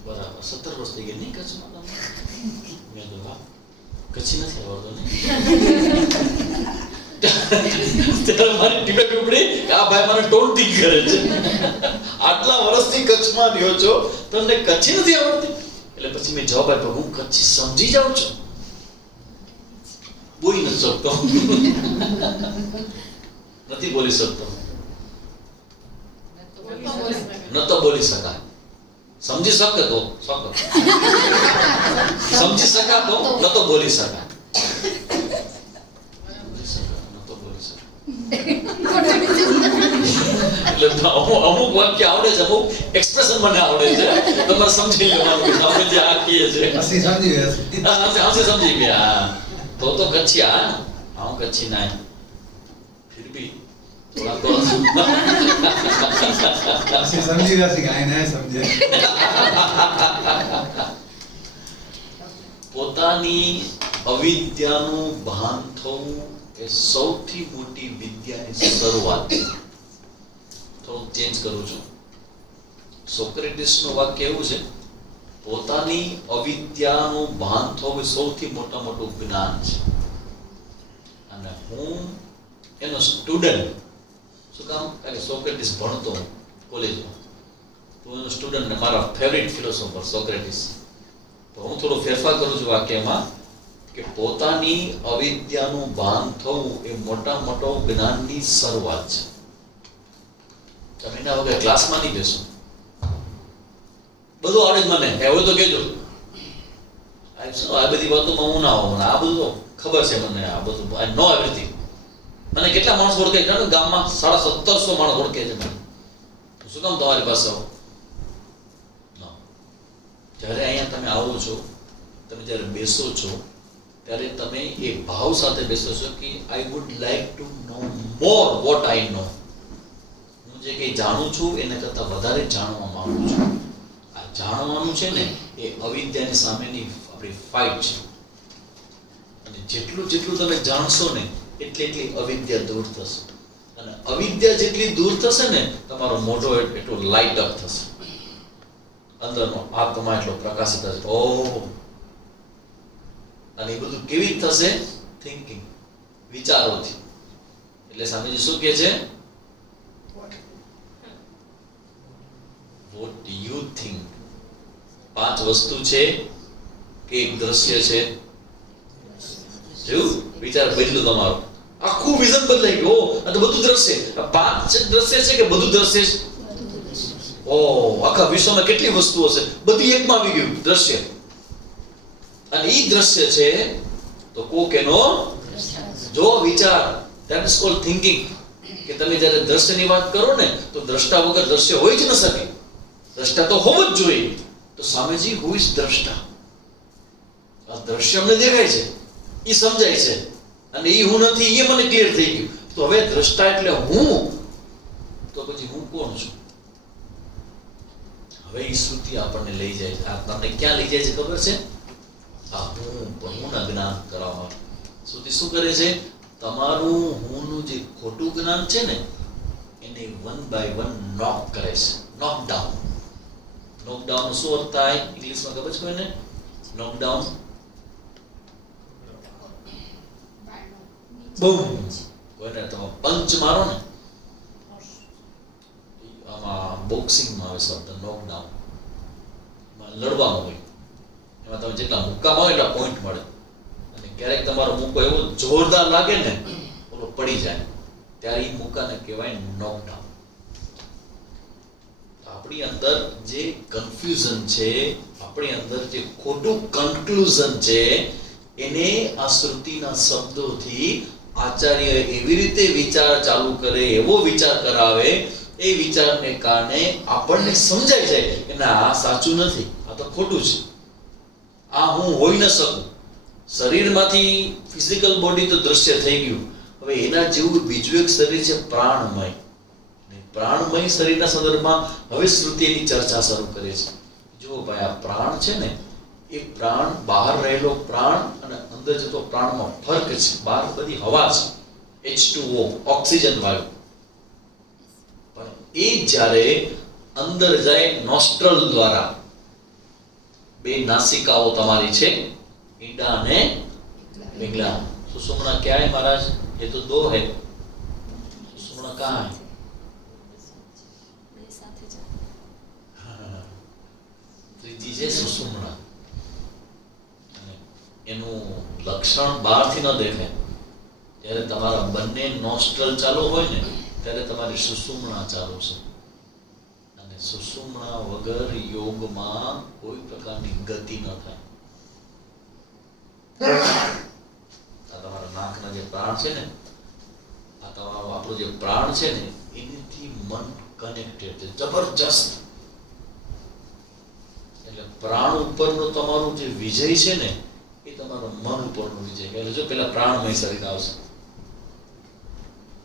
બરાબર, 17 વર્ષ થઈ ગયા નહીં કચ્છમાં તમને? મેં તો વાહ, કચ્છી નથી આવડતો ને. ત્યારે મારી ટીપે પીપડી કે આ ભાઈ મને ટોન્ટિંગ કરે છે. આટલા વર્ષથી કચ્છમાં રહ્યો છો, તમને કચ્છી નથી આવડતી? એટલે પછી મેં જવાબ આપ્યો, હું કચ્છી સમજી જાઉં છું, બોલી નથી શકતો. નથી બોલી શકતો, ન તો બોલી શકાય. સમજી શકે તો સમજી શકાતો, ન તો બોલી શકાય. એટલે અમુક વાક્ય આવડે છે, અમુક એક્સપ્રેશન મને આવડે છે, તમારે સમજી લેવાનું કે આપણે જે આ કહીએ છીએ. હસી સમજી ગયા. હા સમજી ગયા. તો કચ્છી. હા હું કચ્છી ના फिर भी थोड़ा तो હસી સમજી ગયા છે કે આ ના સમજે. પોતાની અવિદ્યાનું ભાન થવું એ સૌથી મોટી વિદ્યાની શરૂઆત છે. થોડું ચેન્જ કરું છું. સોક્રેટિસનું વાક્ય એવું છે, પોતાની અવિદ્યાનું ભાન થવું એ સૌથી મોટું જ્ઞાન છે. અને હું એનો સ્ટુડન્ટ. શું કામ? કારણ કે સોક્રેટિસ ભણતો કોલેજમાં, તો એનો સ્ટુડન્ટ ને મારા ફેવરિટ ફિલોસોફર સોક્રેટિસ. તો હું થોડો ફેરફાર કરું છું વાક્યમાં કે પોતાની અવિદ્યાનું ભાન થવું એ મોટો જ્ઞાનની શરૂઆત છે. તમે એના વગર ક્લાસમાં નહીં બેસો. બધું આવડે જ મને, એવું તો કહેજો. આ બધી વાતોમાં હું ના હોઉં, આ બધું ખબર છે મને, આ બધું આઈ નો એવરીથિંગ. મને કેટલા માણસ ઓળખે છે ગામમાં? 1750 માણસ ઓળખે છે મને. શું કામ તમારી પાસે આવો? જ્યારે અહીંયા તમે આવો છો, તમે જ્યારે બેસો છો, ત્યારે તમે એ ભાવ સાથે બેસો છો કે I would like to know more what I know. હું જે કંઈ જાણું છું એને કરતાં વધારે જાણવા માંગુ છું. આ જાણવાનું છે ને એ અવિદ્યાની સામેની આપણી ફાઇટ છે. અને જેટલું તમે જાણશો ને એટલી અવિદ્યા દૂર થશે. અને અવિદ્યા જેટલી દૂર થશે ને તમારો મોઢો એટલો લાઇટ અપ થશે, અંદરનો આત્મા એટલો પ્રકાશિત થશે. ઓહ! અને એ બધું કેવી થશે? થિંકિંગ, વિચારોથી. એટલે સ્વામીજી શું કહે છે? What you think. 5 વસ્તુ છે કે એક દ્રશ્ય છે. જોયું? વિચાર બદલ્યો તમારો, આખું વિઝન બદલાઈ ગયું. આ તો બધું દ્રશ્ય. 5 દ્રશ્ય છે કે બધું દ્રશ્ય છે? ઓહ, આખા વિશ્વમાં કેટલી વસ્તુઓ છે, બધી એકમાં આવી ગયું દ્રશ્ય. અને ઈ દ્રશ્ય છે તો કોક એનો જો વિચાર, ધેટ ઇઝ કોલ્ડ થિંકિંગ. કે તમે જ્યારે દ્રશ્યની વાત કરો ને તો દ્રષ્ટા વગર દ્રશ્ય હોય જ ન શકે. દ્રષ્ટા તો હોવું જ જોઈએ. તો સ્વામીજી હુ ઇઝ દ્રષ્ટા? આ દ્રશ્ય અમને દેખાય છે, એ સમજાય છે, અને એ હું નથી, એ મને ક્લિયર થઈ ગયું. તો હવે દ્રષ્ટા એટલે હું, તો પછી હું કોણ છું? હવે એ શ્રુતિ આપણને લઈ જાય છે. આ તમને ક્યાં લઈ જાય છે ખબર છે? આ હુંના જ્ઞાન કરાવવા. શ્રુતિ શું કરે છે? તમારું હુંનું જે ખોટું જ્ઞાન છે ને એને 1 by 1 નોક કરે છે, નોકડાઉન. નોકડાઉન શું અર્થ થાય ઇંગ્લિશમાં ખબર છે કોઈને? નોકડાઉન બૂમ. કોઈને તમે પંચ મારો ને, આમાં બોક્સિંગમાં આવે શબ્દ નોકડાઉન. એમાં લડવાનું હોય, એમાં તમે જેટલા મુક્કા મારો એટલા પોઈન્ટ મળે. અને ક્યારેક તમારો મુક્કો એવો જોરદાર લાગે ને, ઓલો પડી જાય, ત્યારે એ મુક્કાને કહેવાય નોકડાઉન. આપણી અંદર જે કન્ફ્યુઝન છે, આપણી અંદર જે ખોટું કન્ક્લુઝન છે, એને આ શ્રુતિના શબ્દોથી આચાર્ય એવી રીતે વિચાર ચાલુ કરે, એવો વિચાર કરાવે, એ વિચારને કારણે આપણને સમજાઈ જાય કે ના, આ સાચું નથી, આ તો ખોટું છે, આ હું હોઈ ન શકું. શરીરમાંથી ફિઝિકલ બોડી તો દ્રશ્ય થઈ ગયું. હવે એના જેવું બીજું એક શરીર છે પ્રાણમય. પ્રાણમય શરીરના સંદર્ભમાં હવે શ્રુતિ એની ચર્ચા શરૂ કરે છે જો ભાઈ આ પ્રાણ છે ને એ પ્રાણ બહાર રહેલો પ્રાણ અને અંદર જતો પ્રાણમાં ફરક છે. બહાર બધી હવા છે, H2O ઓક્સિજન વાયુ, પણ એ જ્યારે અંદર જાય નોસ્ટ્રલ દ્વારા, બે નાસિકાઓ તમારી છે, ઈંડા અને पिंगला. सुषुम्ना क्या है महाराज? ये तो दो है. सुषुम्ना कहाँ है? ત્રીજી છે સુષુમ્ના. એનું લક્ષણ બહારથી ન દેખાય. જ્યારે તમારા બંને નોસ્ટ્રલ ચાલુ હોય ને ત્યારે તમારી સુષુમ્ના ચાલુ છે. અને સુષુમ્ના વગર યોગમાં કોઈ પ્રકારની ગતિ ન થાય. આ તમારા નાકના જે પ્રાણ છે ને, આ તમારો આપણો જે પ્રાણ છે ને, એનાથી મન કનેક્ટેડ છે જબરજસ્ત. એટલે પ્રાણ ઉપરનો તમારો જે વિજય છે ને, એ તમારો મન ઉપરનો વિજય. એટલે જો પેલા પ્રાણમય શરીર આવશે,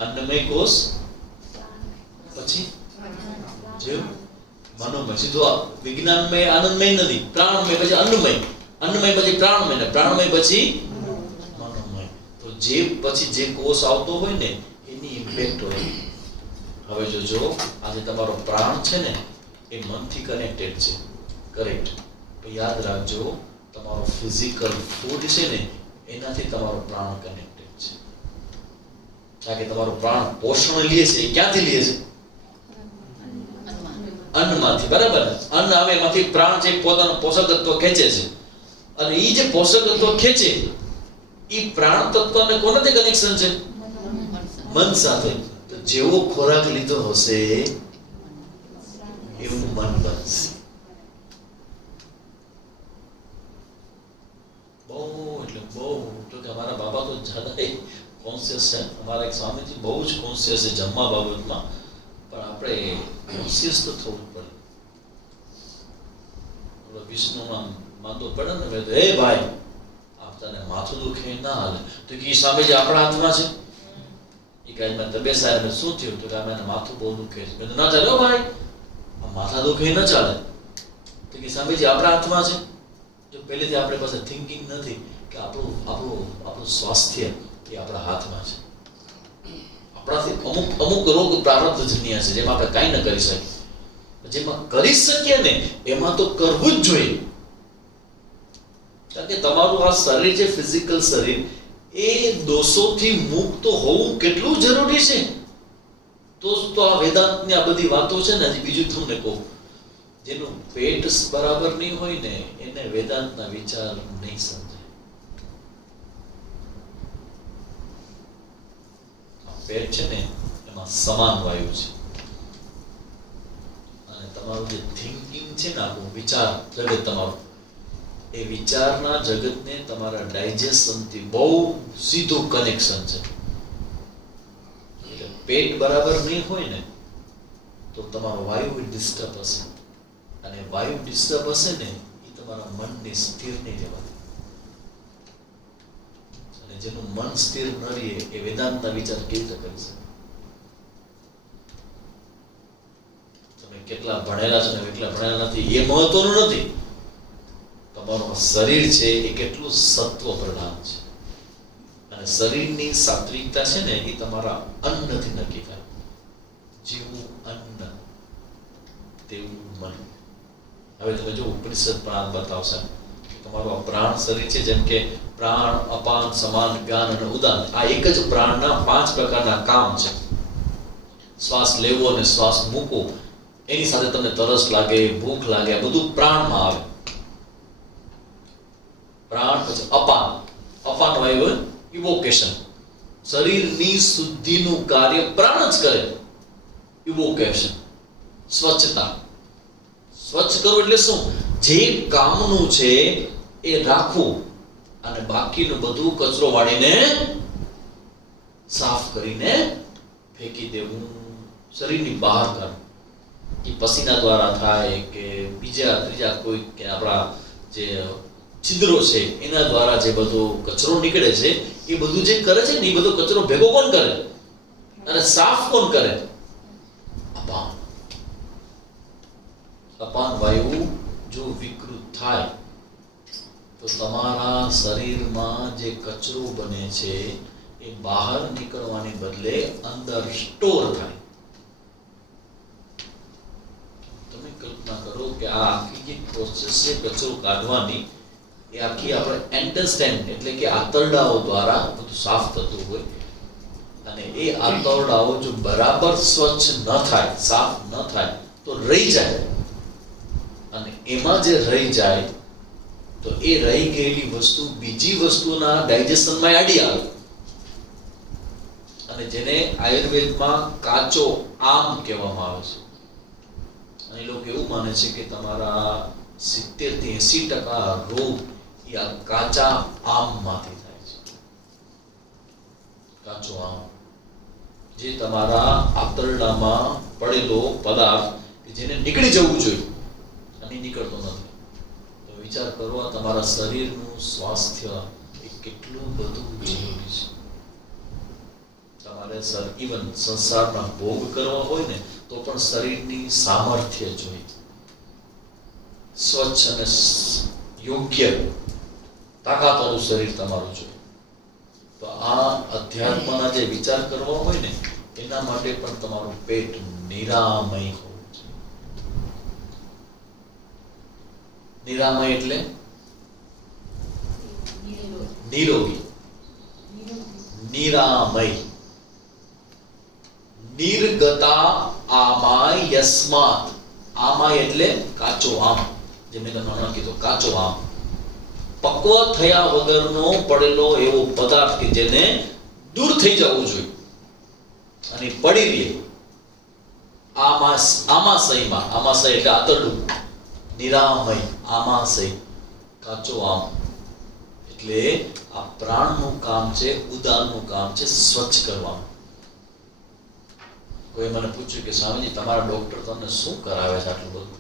અન્નમય કોષ, પછી જેવું મનોમય. સીધું વિજ્ઞાનમય આનંદમય નથી, પ્રાણમય પછી અન્નમય, અન્નમય પછી પ્રાણમય, ને પ્રાણમય પછી મનોમય. તો જે પછી જે કોષ આવતો હોય ને એની ઇમ્પેક્ટ હોય. હવે જો આજે તમારો પ્રાણ છે ને એ મનથી કનેક્ટેડ છે, કરેક્ટ. તો યાદ રાખજો, તમારો ફિઝિકલ ફૂડ છે ને એનાથી તમારો પ્રાણ કનેક્ટેડ છે. કારણ કે તમારો પ્રાણ પોષણ લે છે, એ ક્યાંથી લે છે? અન્નમાંથી, બરાબર. અન્ન આવે એમાંથી પ્રાણ છે પોતાનો પોષક તત્વ ખેંચે છે, અને એ જે પોષક તત્વ ખેંચે એ પ્રાણ તત્વને કોનાથી કનેક્શન છે? મન સાથે. તો જેવો ખોરાક લીધો હશે એવું મન બનશે. બહુ એટલે બહુ. તો કે અમારા બાબા તો જ્યાદા કોન્શિયસ છે. અમારા એક સ્વામીજી બહુ જ કોન્શિયસ છે જમવા બાબતમાં, પણ આપણે કોન્શિયસ તો થવું પડે. વિષ્ણુમાં માંદો પડે ને, મેં તો હે ભાઈ આપતાને માથું દુખે ના હાલે. તો કે સ્વામીજી આપણા હાથમાં છે. એ કહે મેં તબિયત સાહેબ શું થયું? તો કે મને માથું બહુ દુખે છે. મેં તો ના ચાલે ભાઈ, માથા દુખે ન ચાલે. તો કે સ્વામીજી આપણા હાથમાં છે. જો પહેલેથી આપણે પાસે થિંકિંગ નથી કે આપણું સ્વાસ્થ્ય એ આપણા હાથમાં છે. આપણાથી અમુક રોગ પ્રારબ્ધજન્ય છે જેમાં આપણે કાંઈ ન કરી શકીએ. જેમાં કરી શકીએ ને એમાં તો કરવું જ જોઈએ. કારણ કે તમારું આ શરીર છે, ફિઝિકલ શરીર, એ દોષોથી મુક્ત હોવું કેટલું જરૂરી છે. તો આ વેદાંતની આ બધી વાતો છે ને. હજી બીજું તમને કહું, જેનું પેટ બરાબર નહીં હોય ને એને વેદાંતના વિચાર નહીં સમજાય. આ પેટ છે ને એમાં સમાન વાયુ છે, અને તમારું જે થિંકિંગ છે ને, આખું વિચાર જગત તમારું, એ વિચારના જગતને તમારા ડાયજેશનથી બહુ સીધું કનેક્શન છે. એટલે પેટ બરાબર નહીં હોય ને તો તમારો વાયુ ડિસ્ટર્બ હશે, અને વાયુ ડિસ્ટર્બ હશે ને એ તમારા મનને સ્થિર નહીં રહેવાય. અને જેનું મન સ્થિર ન રહે એ વેદાંતના વિચાર કેવી રીતે કરી શકે? તમે કેટલા ભણેલા છો ને કેટલા ભણેલા નથી એ મહત્વનું નથી. તમારું શરીર છે એ કેટલું સત્વ પ્રધાન છે, અને શરીરની સાત્વિકતા છે ને એ તમારા અન્નથી નક્કી થાય. જેવું અન્ન તેવું મન. હવે તમે જો ઉપનિષદ પ્રાણ બતાવશે, તમારું આ પ્રાણ શરીર છે, જેમ કે પ્રાણ, અપાન, સમાન, જ્ઞાન અને ઉદાન, આ એક જ પ્રાણના 5 પ્રકારના કામ છે. શ્વાસ લેવો અને શ્વાસ મૂકવો, એની સાથે તમને તરસ લાગે, ભૂખ લાગે, આ બધું પ્રાણમાં આવે. પ્રાણ. પછી અપાન, અપાન વાયુ ઇવોકેશન, શરીરની શુદ્ધિનું કાર્ય પ્રાણ જ કરે. ઇવોકેશન સ્વચ્છતા, સ્વચ્છ કરવું એટલે શું? જે કામનું છે એ રાખવું, અને બાકીનું બધું કચરો વાળીને સાફ કરીને ફેંકી દેવું, શરીરની બહાર કાઢવું. એ પસીના દ્વારા થાય કે બીજા ત્રીજા કોઈ કે આપણા જે છિદ્રો છે એના દ્વારા જે બધો કચરો નીકળે છે, એ બધું જે કરે છે ને એ બધો કચરો ભેગો કોણ કરે અને સાફ કોણ કરે? અપાન. અપાન વાયુ જો વિકૃત થાય તો તમારા શરીરમાં જે કચરો બને છે એ બહાર નીકળવાને બદલે અંદર સ્ટોર થાય. તમે કલ્પના કરો કે આ આખી જે પ્રોસેસ છે કચરો કાઢવાની, એ આખી આપણે ઇન્ટેસ્ટાઇન એટલે કે આંતરડાઓ દ્વારા બધું સાફ થતું હોય, અને એ આંતરડાઓ જો બરાબર સ્વચ્છ ન થાય, સાફ ન થાય તો રહી જાય, અને એમાં જે રહી જાય તો એ રહી ગયેલી વસ્તુ બીજી વસ્તુના ડાયજેશનમાં આડી આવે, અને જેને આયુર્વેદમાં કાચો આમ કહેવામાં આવે છે. અને લોકો એવું માને છે કે તમારા 70 થી 80% રોગ એ આ કાચા આમમાંથી થાય છે. કાચો આમ જે તમારા આંતરડામાં પડેલો પદાર્થ કે જેને નીકળી જવું જોઈએ અને નીકળતો નથી. તો વિચાર કરો, આ તમારા શરીરનું સ્વાસ્થ્ય એ કેટલું બધું જરૂરી છે. તમારે ઇવન સંસારના ભોગ કરવા હોય ને તો પણ શરીરની સામર્થ્ય જોઈએ, સ્વચ્છ અને યોગ્ય તાકાતવાળું શરીર તમારું જોઈએ. તો આ અધ્યાત્મના જે વિચાર કરવા હોય ને એના માટે પણ તમારું પેટ નિરામય હોવું જોઈએ. નિરામય એટલે નિરોગી, નિરામય. નિર્ગતા આમાય યસ્માત. આમાય એટલે કાચો આમ, જે મેં તમને હમણાં કીધું, કાચો આમ. પક્વ થયા વગરનો પડેલો એવો પદાર્થ કે જેને દૂર થઈ જવું જોઈએ અને પડી રહે. આમાશયમાં, આમાશય એટલે આંતરડું, નિરામય, આમાશય, કાચો આમ. એટલે આ પ્રાણનું કામ છે, ઉદાનનું કામ છે સ્વચ્છ કરવાનું. કોઈ મને પૂછ્યું કે સ્વામીજી તમારા ડોક્ટર તમને શું કરાવે છે આટલું બધું?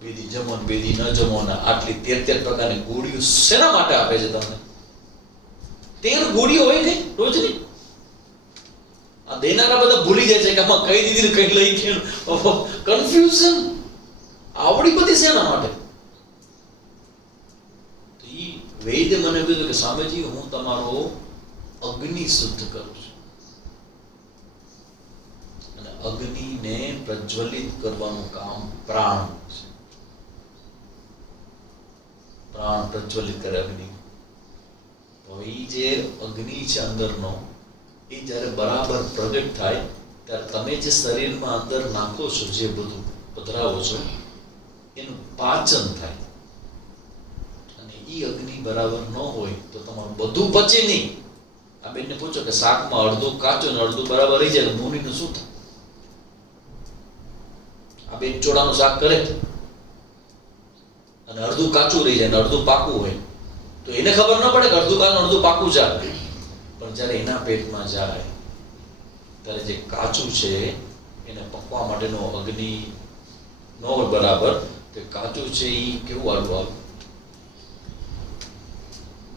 બેદી જમો ને બેદી ન જમો ને આટલી 13 પ્રકારની ગોળીઓ શેના માટે આપે છે તમને? 13 ગોળીઓ હોય ને રોજની. આ દેનારા બધા ભૂલી જાય છે કે આમાં કઈ દીધી ને કઈ લઈ ગયું, કન્ફ્યુઝન. આવડી બધી શેના માટે? તો ઈ વૈદ્ય મને કીધું કે સ્વામીજી હું તમારો અગ્નિ શુદ્ધ કરું છું, અને અગ્નિને પ્રજ્વલિત કરવાનું કામ પ્રાણ છે. પ્રાણ પ્રજ્વલિત કરે અગ્નિ. તો એ જે અગ્નિ છે અંદરનો, એ જ્યારે બરાબર પ્રગટ થાય ત્યારે તમે જે શરીરમાં અંદર નાખો છો, જે બધું પધરાવો છો, એનું પાચન થાય. અને એ અગ્નિ બરાબર ન હોય તો તમારું બધું પચે નહીં. આ બેનને પૂછો કે શાકમાં અડધું કાચું ને અડધું બરાબર રહી જાય તો મૂનીનું શું થાય? આ બેન ચોળાનું શાક કરે અને અડધું કાચું રહી જાય ને અડધું પાકું હોય તો એને ખબર ન પડે કે અડધું કાચું અડધું પાકું જાય. પણ જ્યારે એના પેટમાં જાય ત્યારે જે કાચું છે એને પકવા માટેનો અગ્નિ ન હોય બરાબર, તો કાચું છે એ કેવું આડું આવે.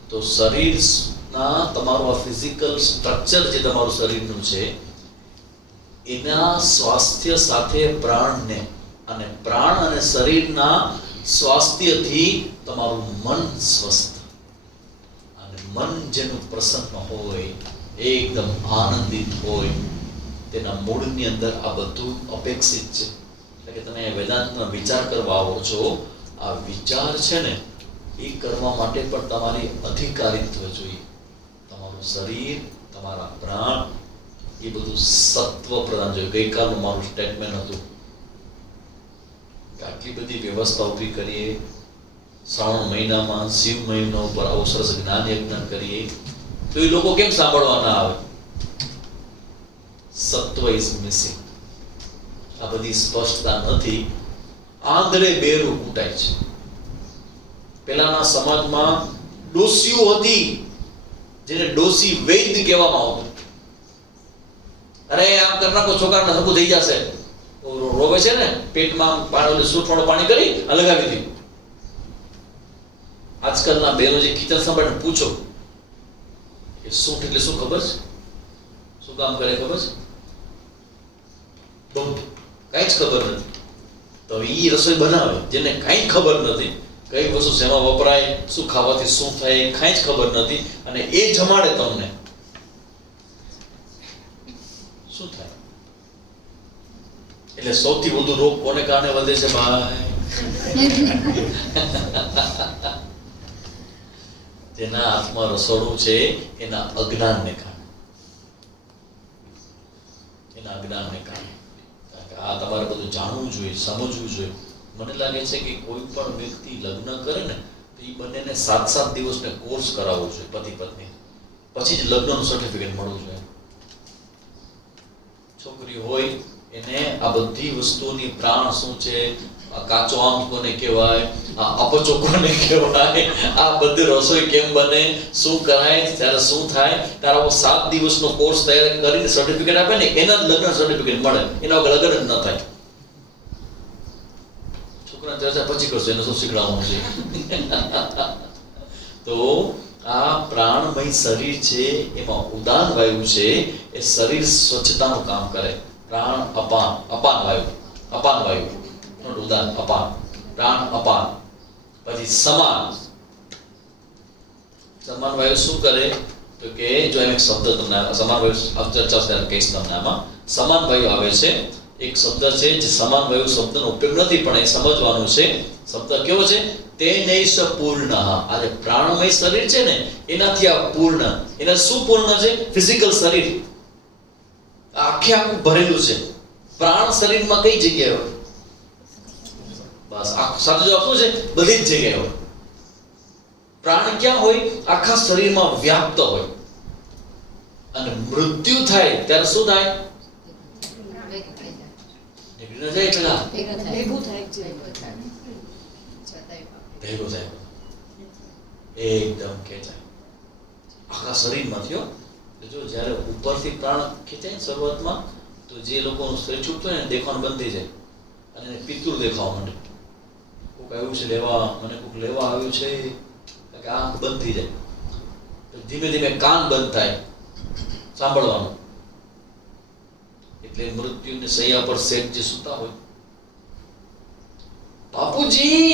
તો શરીરના તમારું આ ફિઝિકલ સ્ટ્રક્ચર જે તમારું શરીરનું છે એના સ્વાસ્થ્ય સાથે પ્રાણને, અને પ્રાણ અને શરીરના સ્વાસ્થ્યથી તમારું મન સ્વસ્થ, અને મન જેનું પ્રસન્ન હોય, એકદમ આનંદિત હોય, તેના મૂળની અંદર આ બધું અપેક્ષિત છે. એટલે કે તમે વેદાંતનો વિચાર કરવા આવો છો, આ વિચાર છે ને એ કરવા માટે પણ તમારી અધિકારીત્વ જોઈએ. તમારું શરીર, તમારા પ્રાણ એ બધું સત્વ પ્રધાન જોઈએ. ગઈકાલનું મારું સ્ટેટમેન્ટ હતું કે આટલી બધી વ્યવસ્થા ઊભી કરીએ, શ્રાવણ મહિનામાં શિવ મહિના ઉપર આવો સરસ જ્ઞાન યજ્ઞ કરીએ તો એ લોકો કેમ સાંભળવા ના આવે? સત્વ ઇઝ મિસિંગ. આ બધી સ્પષ્ટતા નથી. આંધળે બેરું કૂટાય છે. પેલાના સમાજમાં ડોસીઓ હતી જેને ડોસી વૈદ્ય કહેવામાં આવતું. અરે આમ કરી નાખો છોકરાને હરકું થઈ જશે, રોવે છે ને પેટમાં પાણી સૂંઠવાળું પાણી કરી લગાવી દીધું. આજકાલના બહેનો જે કીર્તન સાંભળીને પૂછો કે સૂંઠ એટલે શું ખબર છે? શું કામ કરે ખબર છે? બંધ. કઈ જ ખબર નથી. તો ઈ રસોઈ બનાવે, જેને કાંઈ ખબર નથી કઈ વસ્તુ શેમાં વપરાય, શું ખાવાથી શું થાય, કાંઈ જ ખબર નથી, અને એ જમાડે તમને, શું થાય? એટલે સૌથી વધુ રોગ કોને કારણે વધે છે ભાઈ? જેના હાથમાં રસોડું છે એના અજ્ઞાનને કારણે, એના અજ્ઞાનને કારણે. આ તમારે બધું જાણવું જોઈએ, સમજવું જોઈએ. મને લાગે છે કે કોઈ પણ વ્યક્તિ લગ્ન કરે ને તો એ બંનેને 7-7 દિવસનો કોર્સ કરાવવો જોઈએ, પતિ પત્ની, પછી જ લગ્નનું સર્ટિફિકેટ મળવું જોઈએ. છોકરી હોય એને આ બધી વસ્તુની પ્રાણ શું છે, આ કાચો આમ કોને કહેવાય, આ અપચો કોને કહેવાય, આ બધી રસોઈ કેમ બને, શું કરાય, ત્યારે શું થાય, તારા 7 દિવસનો કોર્સ તૈયાર કરીને સર્ટિફિકેટ આપે ને એના જ લગ્ન સર્ટિફિકેટ મળે, એના વગર લગ્ન જ ન થાય. છોકરા ચર્ચા પછી કરશે એને શું શીખડાવવાનું છે. તો આ પ્રાણમય શરીર છે એમાં ઉદાન વાયુ છે, એ શરીર સ્વચ્છતાનું કામ કરે. પ્રાણ અપાન, અપાન વાયુ, અપાન વાયુ, નોટ ઉદાન, અપાન, પ્રાણ અપાન. પછી સમાન, સમાન વાયુ શું કરે તો કે જો એમ એક શબ્દ તમને સમાન વાયુ ચર્ચા ત્યારે કહીશ તમને. આમાં સમાન વાયુ આવે છે, એક શબ્દ છે જે સમાન વાયુ શબ્દનો ઉપયોગ નથી પણ એ સમજવાનું છે. શબ્દ કેવો છે? તે નૈષ પૂર્ણ. આ પ્રાણમય શરીર છે ને એનાથી આ પૂર્ણ. એના શું પૂર્ણ છે? ફિઝિકલ શરીર આખે આખું ભરેલું છે. પ્રાણ શરીરમાં કઈ જગ્યાએ હોય? બસ સાચો જવાબ શું છે? બધી જ જગ્યાએ હોય. પ્રાણ ક્યાં હોય? આખા શરીરમાં વ્યાપ્ત હોય. અને મૃત્યુ થાય ત્યારે શું થાય? ભેગો થાય, એકદમ ખેંચાય આખા શરીરમાંથી. જો જ્યારે ઉપરથી પ્રાણ ખેંચાય શરૂઆતમાં તો જે લોકોનું શરીર છૂટતું હોય ને દેખાવાનું બંધ થઈ જાય અને એને પિતૃ દેખાવા માંડે. કોઈક આવ્યું છે લેવા, મને કોઈક લેવા આવ્યું છે, કે આંખ બંધ થઈ જાય. તો ધીમે ધીમે કાન બંધ થાય સાંભળવાનું. એટલે મૃત્યુને સૈયા પર સેટ જે સૂતા હોય, બાપુજી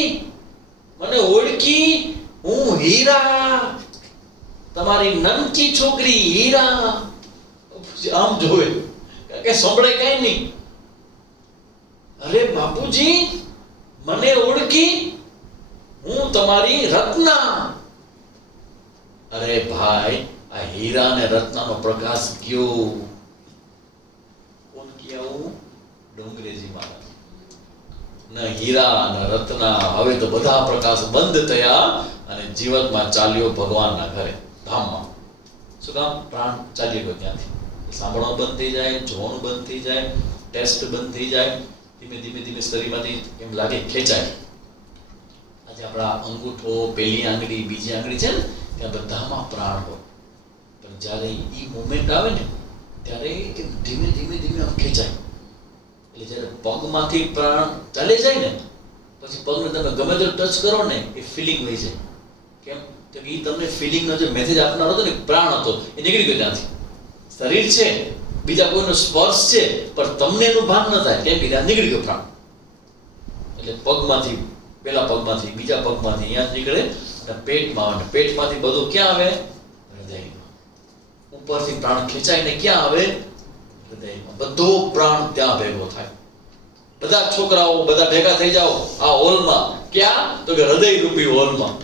મને ઓળખી, હું હીરા, તમારી નનકી છોકરી હીરા. આમ જોવે કે સંભળે કઈ નહીં. અરે બાપુજી મને ઓળખી, હું તમારી રત્ના. અરે ભાઈ આ હીરા ને રત્નાનો પ્રકાશ કયો? કોણ કહેવું? ડોંગરેજી મહારાજ. ન હીરા ન રત્ના, હવે તો બધા પ્રકાશ બંધ થયા અને જીવનમાં ચાલ્યો ભગવાનના ઘરે, ધામમાં. શું કામ? પ્રાણ ચાલી ગયો ત્યાંથી. સાંભળવાનું બંધ થઈ જાય, જોવાનું બંધ થઈ જાય, ટેસ્ટ બંધ થઈ જાય, ધીમે ધીમે ધીમે શરીરમાંથી એમ લાગે ખેંચાય. આજે આપણા અંગૂઠો, પહેલી આંગળી, બીજી આંગળી છે ને ત્યાં બધામાં પ્રાણ હોય. પણ જ્યારે ઈ મોમેન્ટ આવે ને ત્યારે ધીમે ધીમે ધીમે આમ ખેંચાય. એટલે જ્યારે પગમાંથી પ્રાણ ચાલી જાય ને પછી પગને તમે ગમે તે ટચ કરો ને એ ફિલિંગ વહી જાય. કેમ? તો એ તમને ફિલિંગનો જે મેસેજ આપનારો હતો ને પ્રાણ હતો એ નીકળી ગયો ત્યાંથી. શરીર છે, બીજા કોઈનો સ્પર્શ છે પણ તમને એનું ભાન ન થાય. કેમ કે ત્યાં નીકળી ગયો પ્રાણ. એટલે પગમાંથી, પેલા પગમાંથી, બીજા પગમાંથી અહીંયા નીકળે અને પેટમાં આવે. પેટમાંથી બધું ક્યાં આવે? હૃદયમાં. ઉપરથી પ્રાણ ખેંચાઈને ક્યાં આવે? હૃદયમાં. બધો પ્રાણ ત્યાં ભેગો થાય. બધા છોકરાઓ બધા ભેગા થઈ જાઓ આ હોલમાં. ક્યાં? તો કે હૃદય રૂપી હોલમાં.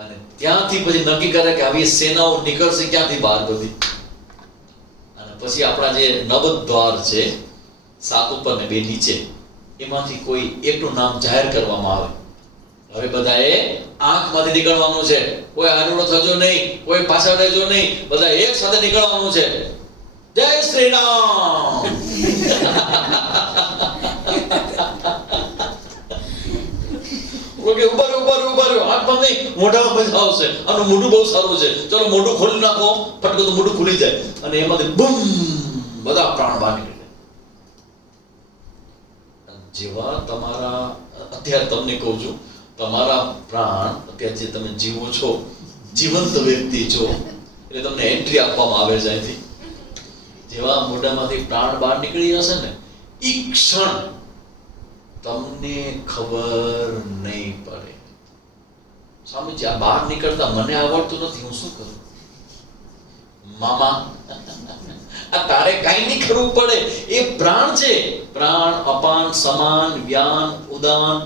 અને ત્યાંથી પછી નક્કી કરે કે આવી સેનાઓ નીકળશે ક્યાંથી બહાર બધી. અને પછી આપણા જે નવદ્વાર છે, 7 ઉપર ને 2 નીચે, એમાંથી કોઈ એકનું નામ જાહેર કરવામાં આવે. હવે બધાએ આંખમાંથી નીકળવાનું છે. કોઈ આડોડો થજો નહીં, કોઈ પાછળ રહેજો નહીં, બધા એક સાથે નીકળવાનું છે. જય શ્રી રામ. આંખમાં નહીં, મોઢામાં મજા આવશે. આનું મોઢું બહુ સારું છે, ચલો મોઢું ખોલી નાખો. ફટકો તો મોઢું ખુલી જાય અને એમાંથી બૂમ બધા પ્રાણ બહાર નીકળે. જેવા તમારા, અત્યારે તમને કહું છું, તમારા પ્રાણ અત્યારે જે તમે જીવો છો, જીવંત વ્યક્તિ છો, એટલે તમને એન્ટ્રી આપવામાં આવે છે અહીંથી. જેવા મોઢામાંથી પ્રાણ બહાર નીકળી જશે ને ઈ ક્ષણ તમને ખબર નહીં પડે. સ્વામીજી, આ બહાર નીકળતા મને આવડતું નથી, હું શું કરું? મામા, આ તારે કાંઈ નહીં કરવું પડે. એ પ્રાણ છે. પ્રાણ, અપાન, સમાન, વ્યાન, ઉદાન.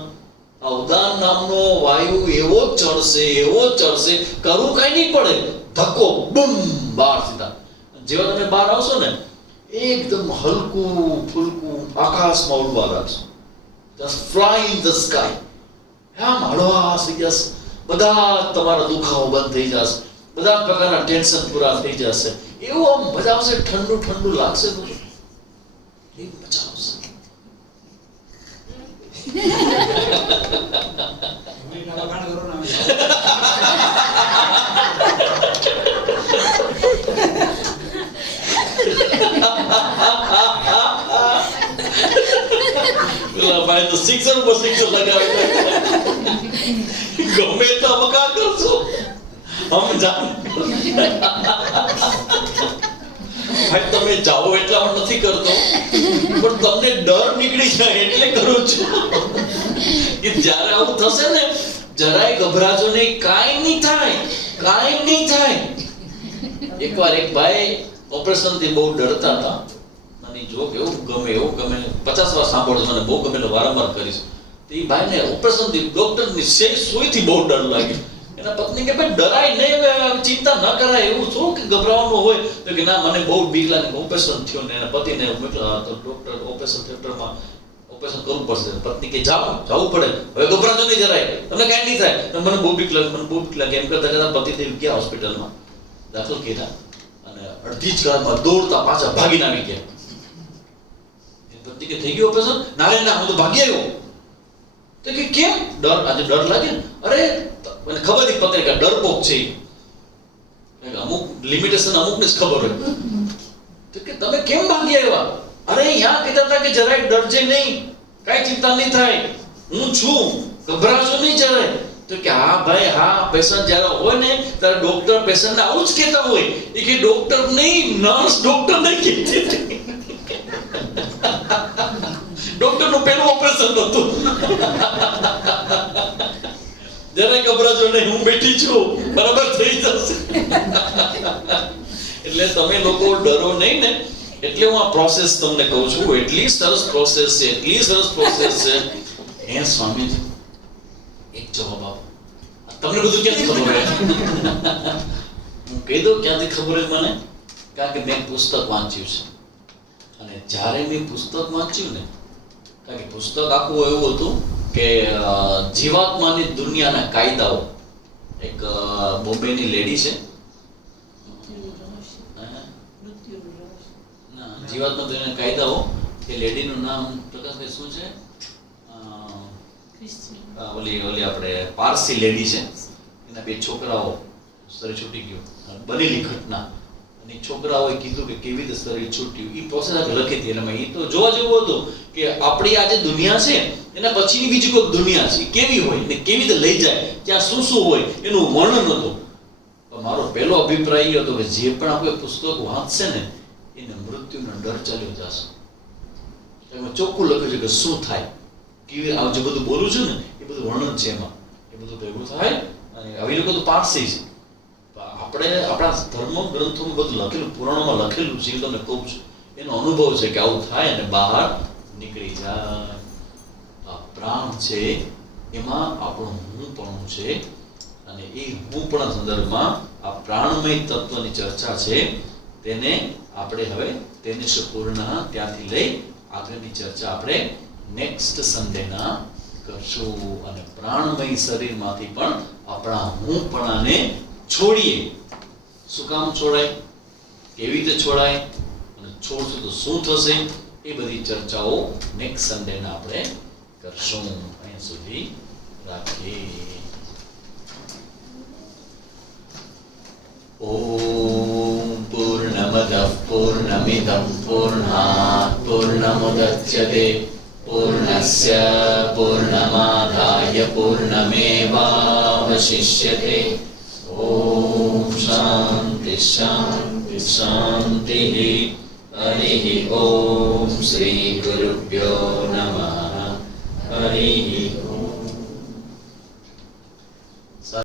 આ ઉદાન નામનો વાયુ એવો ચડશે, કરવું કાંઈ નહીં પડે. ધક્કો, બૂમ, બહાર સીધા. જેવા તમે બહાર આવશો ને, એકદમ હલકું ફુલકું આકાશમાં ઉડવા લાગશો. Just fly in the sky. આમ હળવાશ થઈ જશે. બધા તમારા દુખાવો બંધ થઈ જશે. બધા પ્રકારના ટેન્શન પૂરા થઈ જશે. એવું આમ મજા આવશે, ઠંડુ ઠંડુ લાગશે. તો એ મજા આવશે. ભાઈ તો શિક્ષણ ઉપર શિક્ષણ લગાવે. ગમે તો અમકા કરશો, હમ જાણ. ભાઈ તમે જાઓ એટલા પણ નથી કરતો, પણ તમને ડર નીકળી જાય એટલે કરું છું. કે જ્યારે આવું થશે ને, જરાય ગભરાજો નહીં. કાંઈ નહીં થાય. એકવાર એક ભાઈ ઓપરેશન થી બહુ ડરતા હતા. મને જોક એવું ગમે 50 વાર સાંભળજો, મને બહુ ગમે, વારંવાર કરીશ. તો એ ભાઈને ઓપરેશન થી ડોક્ટરની સુઈથી બહુ ડર લાગ્યો. એના પત્ની કે ભાઈ ડરાય નહીં, ચિંતા ન કરાય, એવું શું કે ગભરાવાનું હોય? તો કે ના, મને બહુ બીક લાગે. ઓપરેશન થયો ને એના પતિને મોકલા તો ડોક્ટર ઓપરેશન થિયેટરમાં ઓપરેશન કરવું પડશે. પત્ની કે જવું પડે, હવે ગભરાજો નહીં જરાય, તમને કાંઈ નહીં થાય. મને બહુ બીક લાગે એમ કરતા પતિદેવ ગયા હોસ્પિટલમાં, દાખલ કર્યા. અને અડધી જ કલાકમાં દોડતા પાછા ભાગીને આવી ગયા. પતિ કે થઈ ગયું ઓપરેશન? ના, હું તો ભાગી આવ્યો. તો કે કેમ? આજે ડર લાગે ને? અરે મને ખબર હતી પત્ની કે ડરપોક છે. અમુક લિમિટેશન અમુકને જ ખબર હોય. તો કે તમે કેમ ભાગી આવ્યા? અરે અહીંયા કહેતા હતા કે જરાય ડરજે નહીં, કાંઈ ચિંતા નહીં થાય, હું છું, ગભરાશો નહીં જરાય. તો કે હા ભાઈ હા, પેશન્ટ જ્યારે હોય ને ત્યારે ડોક્ટર પેશન્ટને આવું જ કહેતા હોય. એ કે ડોક્ટર નહીં, નર્સ ડોક્ટર નહીં કહેતી. ડોક્ટરનું પહેલું ઓપરેશન હતું. જરાય ગભરાજો નહીં, હું બેઠી છું, બરાબર થઈ જશે. એટલે તમે લોકો ડરો નહીં ને, એટલે હું આ પ્રોસેસ તમને કહું છું. એટલી સરસ પ્રોસેસ છે. હે સ્વામીજી, એક જવાબ આપો. તમને બધું ક્યાંથી ખબર હોય? હું કહી દઉં ક્યાંથી ખબર હોય મને. કારણ કે મેં પુસ્તક વાંચ્યું છે. અને જ્યારે મેં પુસ્તક વાંચ્યું ને, કારણ કે પુસ્તક આખું એવું હતું કે જીવાત્માની દુનિયાના કાયદાઓ. એક બોમ્બેની લેડી છે, જીવાત્મા દુનિયાના કાયદાઓ. એ લેડીનું નામ પ્રકાશભાઈ શું છે? ઓલી આપણે પારસી લેડી છે. એના 2 છોકરાઓ, શરીર છૂટી ગયું, બનેલી ઘટના. અને છોકરાઓએ કીધું કે કેવી રીતે શરીર છૂટ્યું. એ પ્રોસેસ લખી હતી. એટલે એ તો જોવા જેવું હતું કે આપણી આ જે દુનિયા છે એના પછીની બીજી કોઈ દુનિયા છે, કેવી હોય ને કેવી રીતે લઈ જાય, ત્યાં શું હોય એનું વર્ણન હતું. પણ મારો પહેલો અભિપ્રાય એ હતો કે જે પણ આપણે પુસ્તક વાંચશે ને એને મૃત્યુનો ડર ચાલ્યો જશે. એમાં ચોખ્ખું લખ્યું છે કે શું થાય, કેવી આ જે બધું બોલું છું ને એ બધું વર્ણન છે. એમાં એ બધું ભેગું થાય. અને આવી લોકો તો પારસી છે. આપણે આપણા ધર્મ ગ્રંથોમાં બધું લખેલું, પુરાણોમાં લખેલું છે. તમને કહું છું, એનો અનુભવ છે કે આવું થાય અને બહાર નીકળી જાય. આ પ્રાણ છે, એમાં આપણું હુંપણું છે. અને એ હુંપણા સંદર્ભમાં આ પ્રાણમય તત્વની ચર્ચા છે. તેને આપણે હવે તેને પૂર્ણ ત્યાંથી લઈ આગળની ચર્ચા આપણે નેક્સ્ટ સન્ડેના કરશું. અને પ્રાણમય શરીરમાંથી પણ આપણા હુંપણાને છોડીએ. શું કામ છોડાય, કેવી રીતે છોડાય, અને છોડશું તો શું થશે, એ બધી ચર્ચાઓ નેક્સ્ટ સન્ડેના આપણે કરશું. અહીંયા સુધી રાખીએ. ઓમ પૂર્ણમદઃ પૂર્ણમિદં પૂર્ણાત પૂર્ણમુદચ્યતે પૂર્ણસ્ય પૂર્ણમાદાય પૂર્ણમેવાવશિષ્યતે. ઓમ શાંતિ શાંતિ શાંતિ. હરિ ઓમ શ્રી ગુરુભ્યો નમઃ. हरिः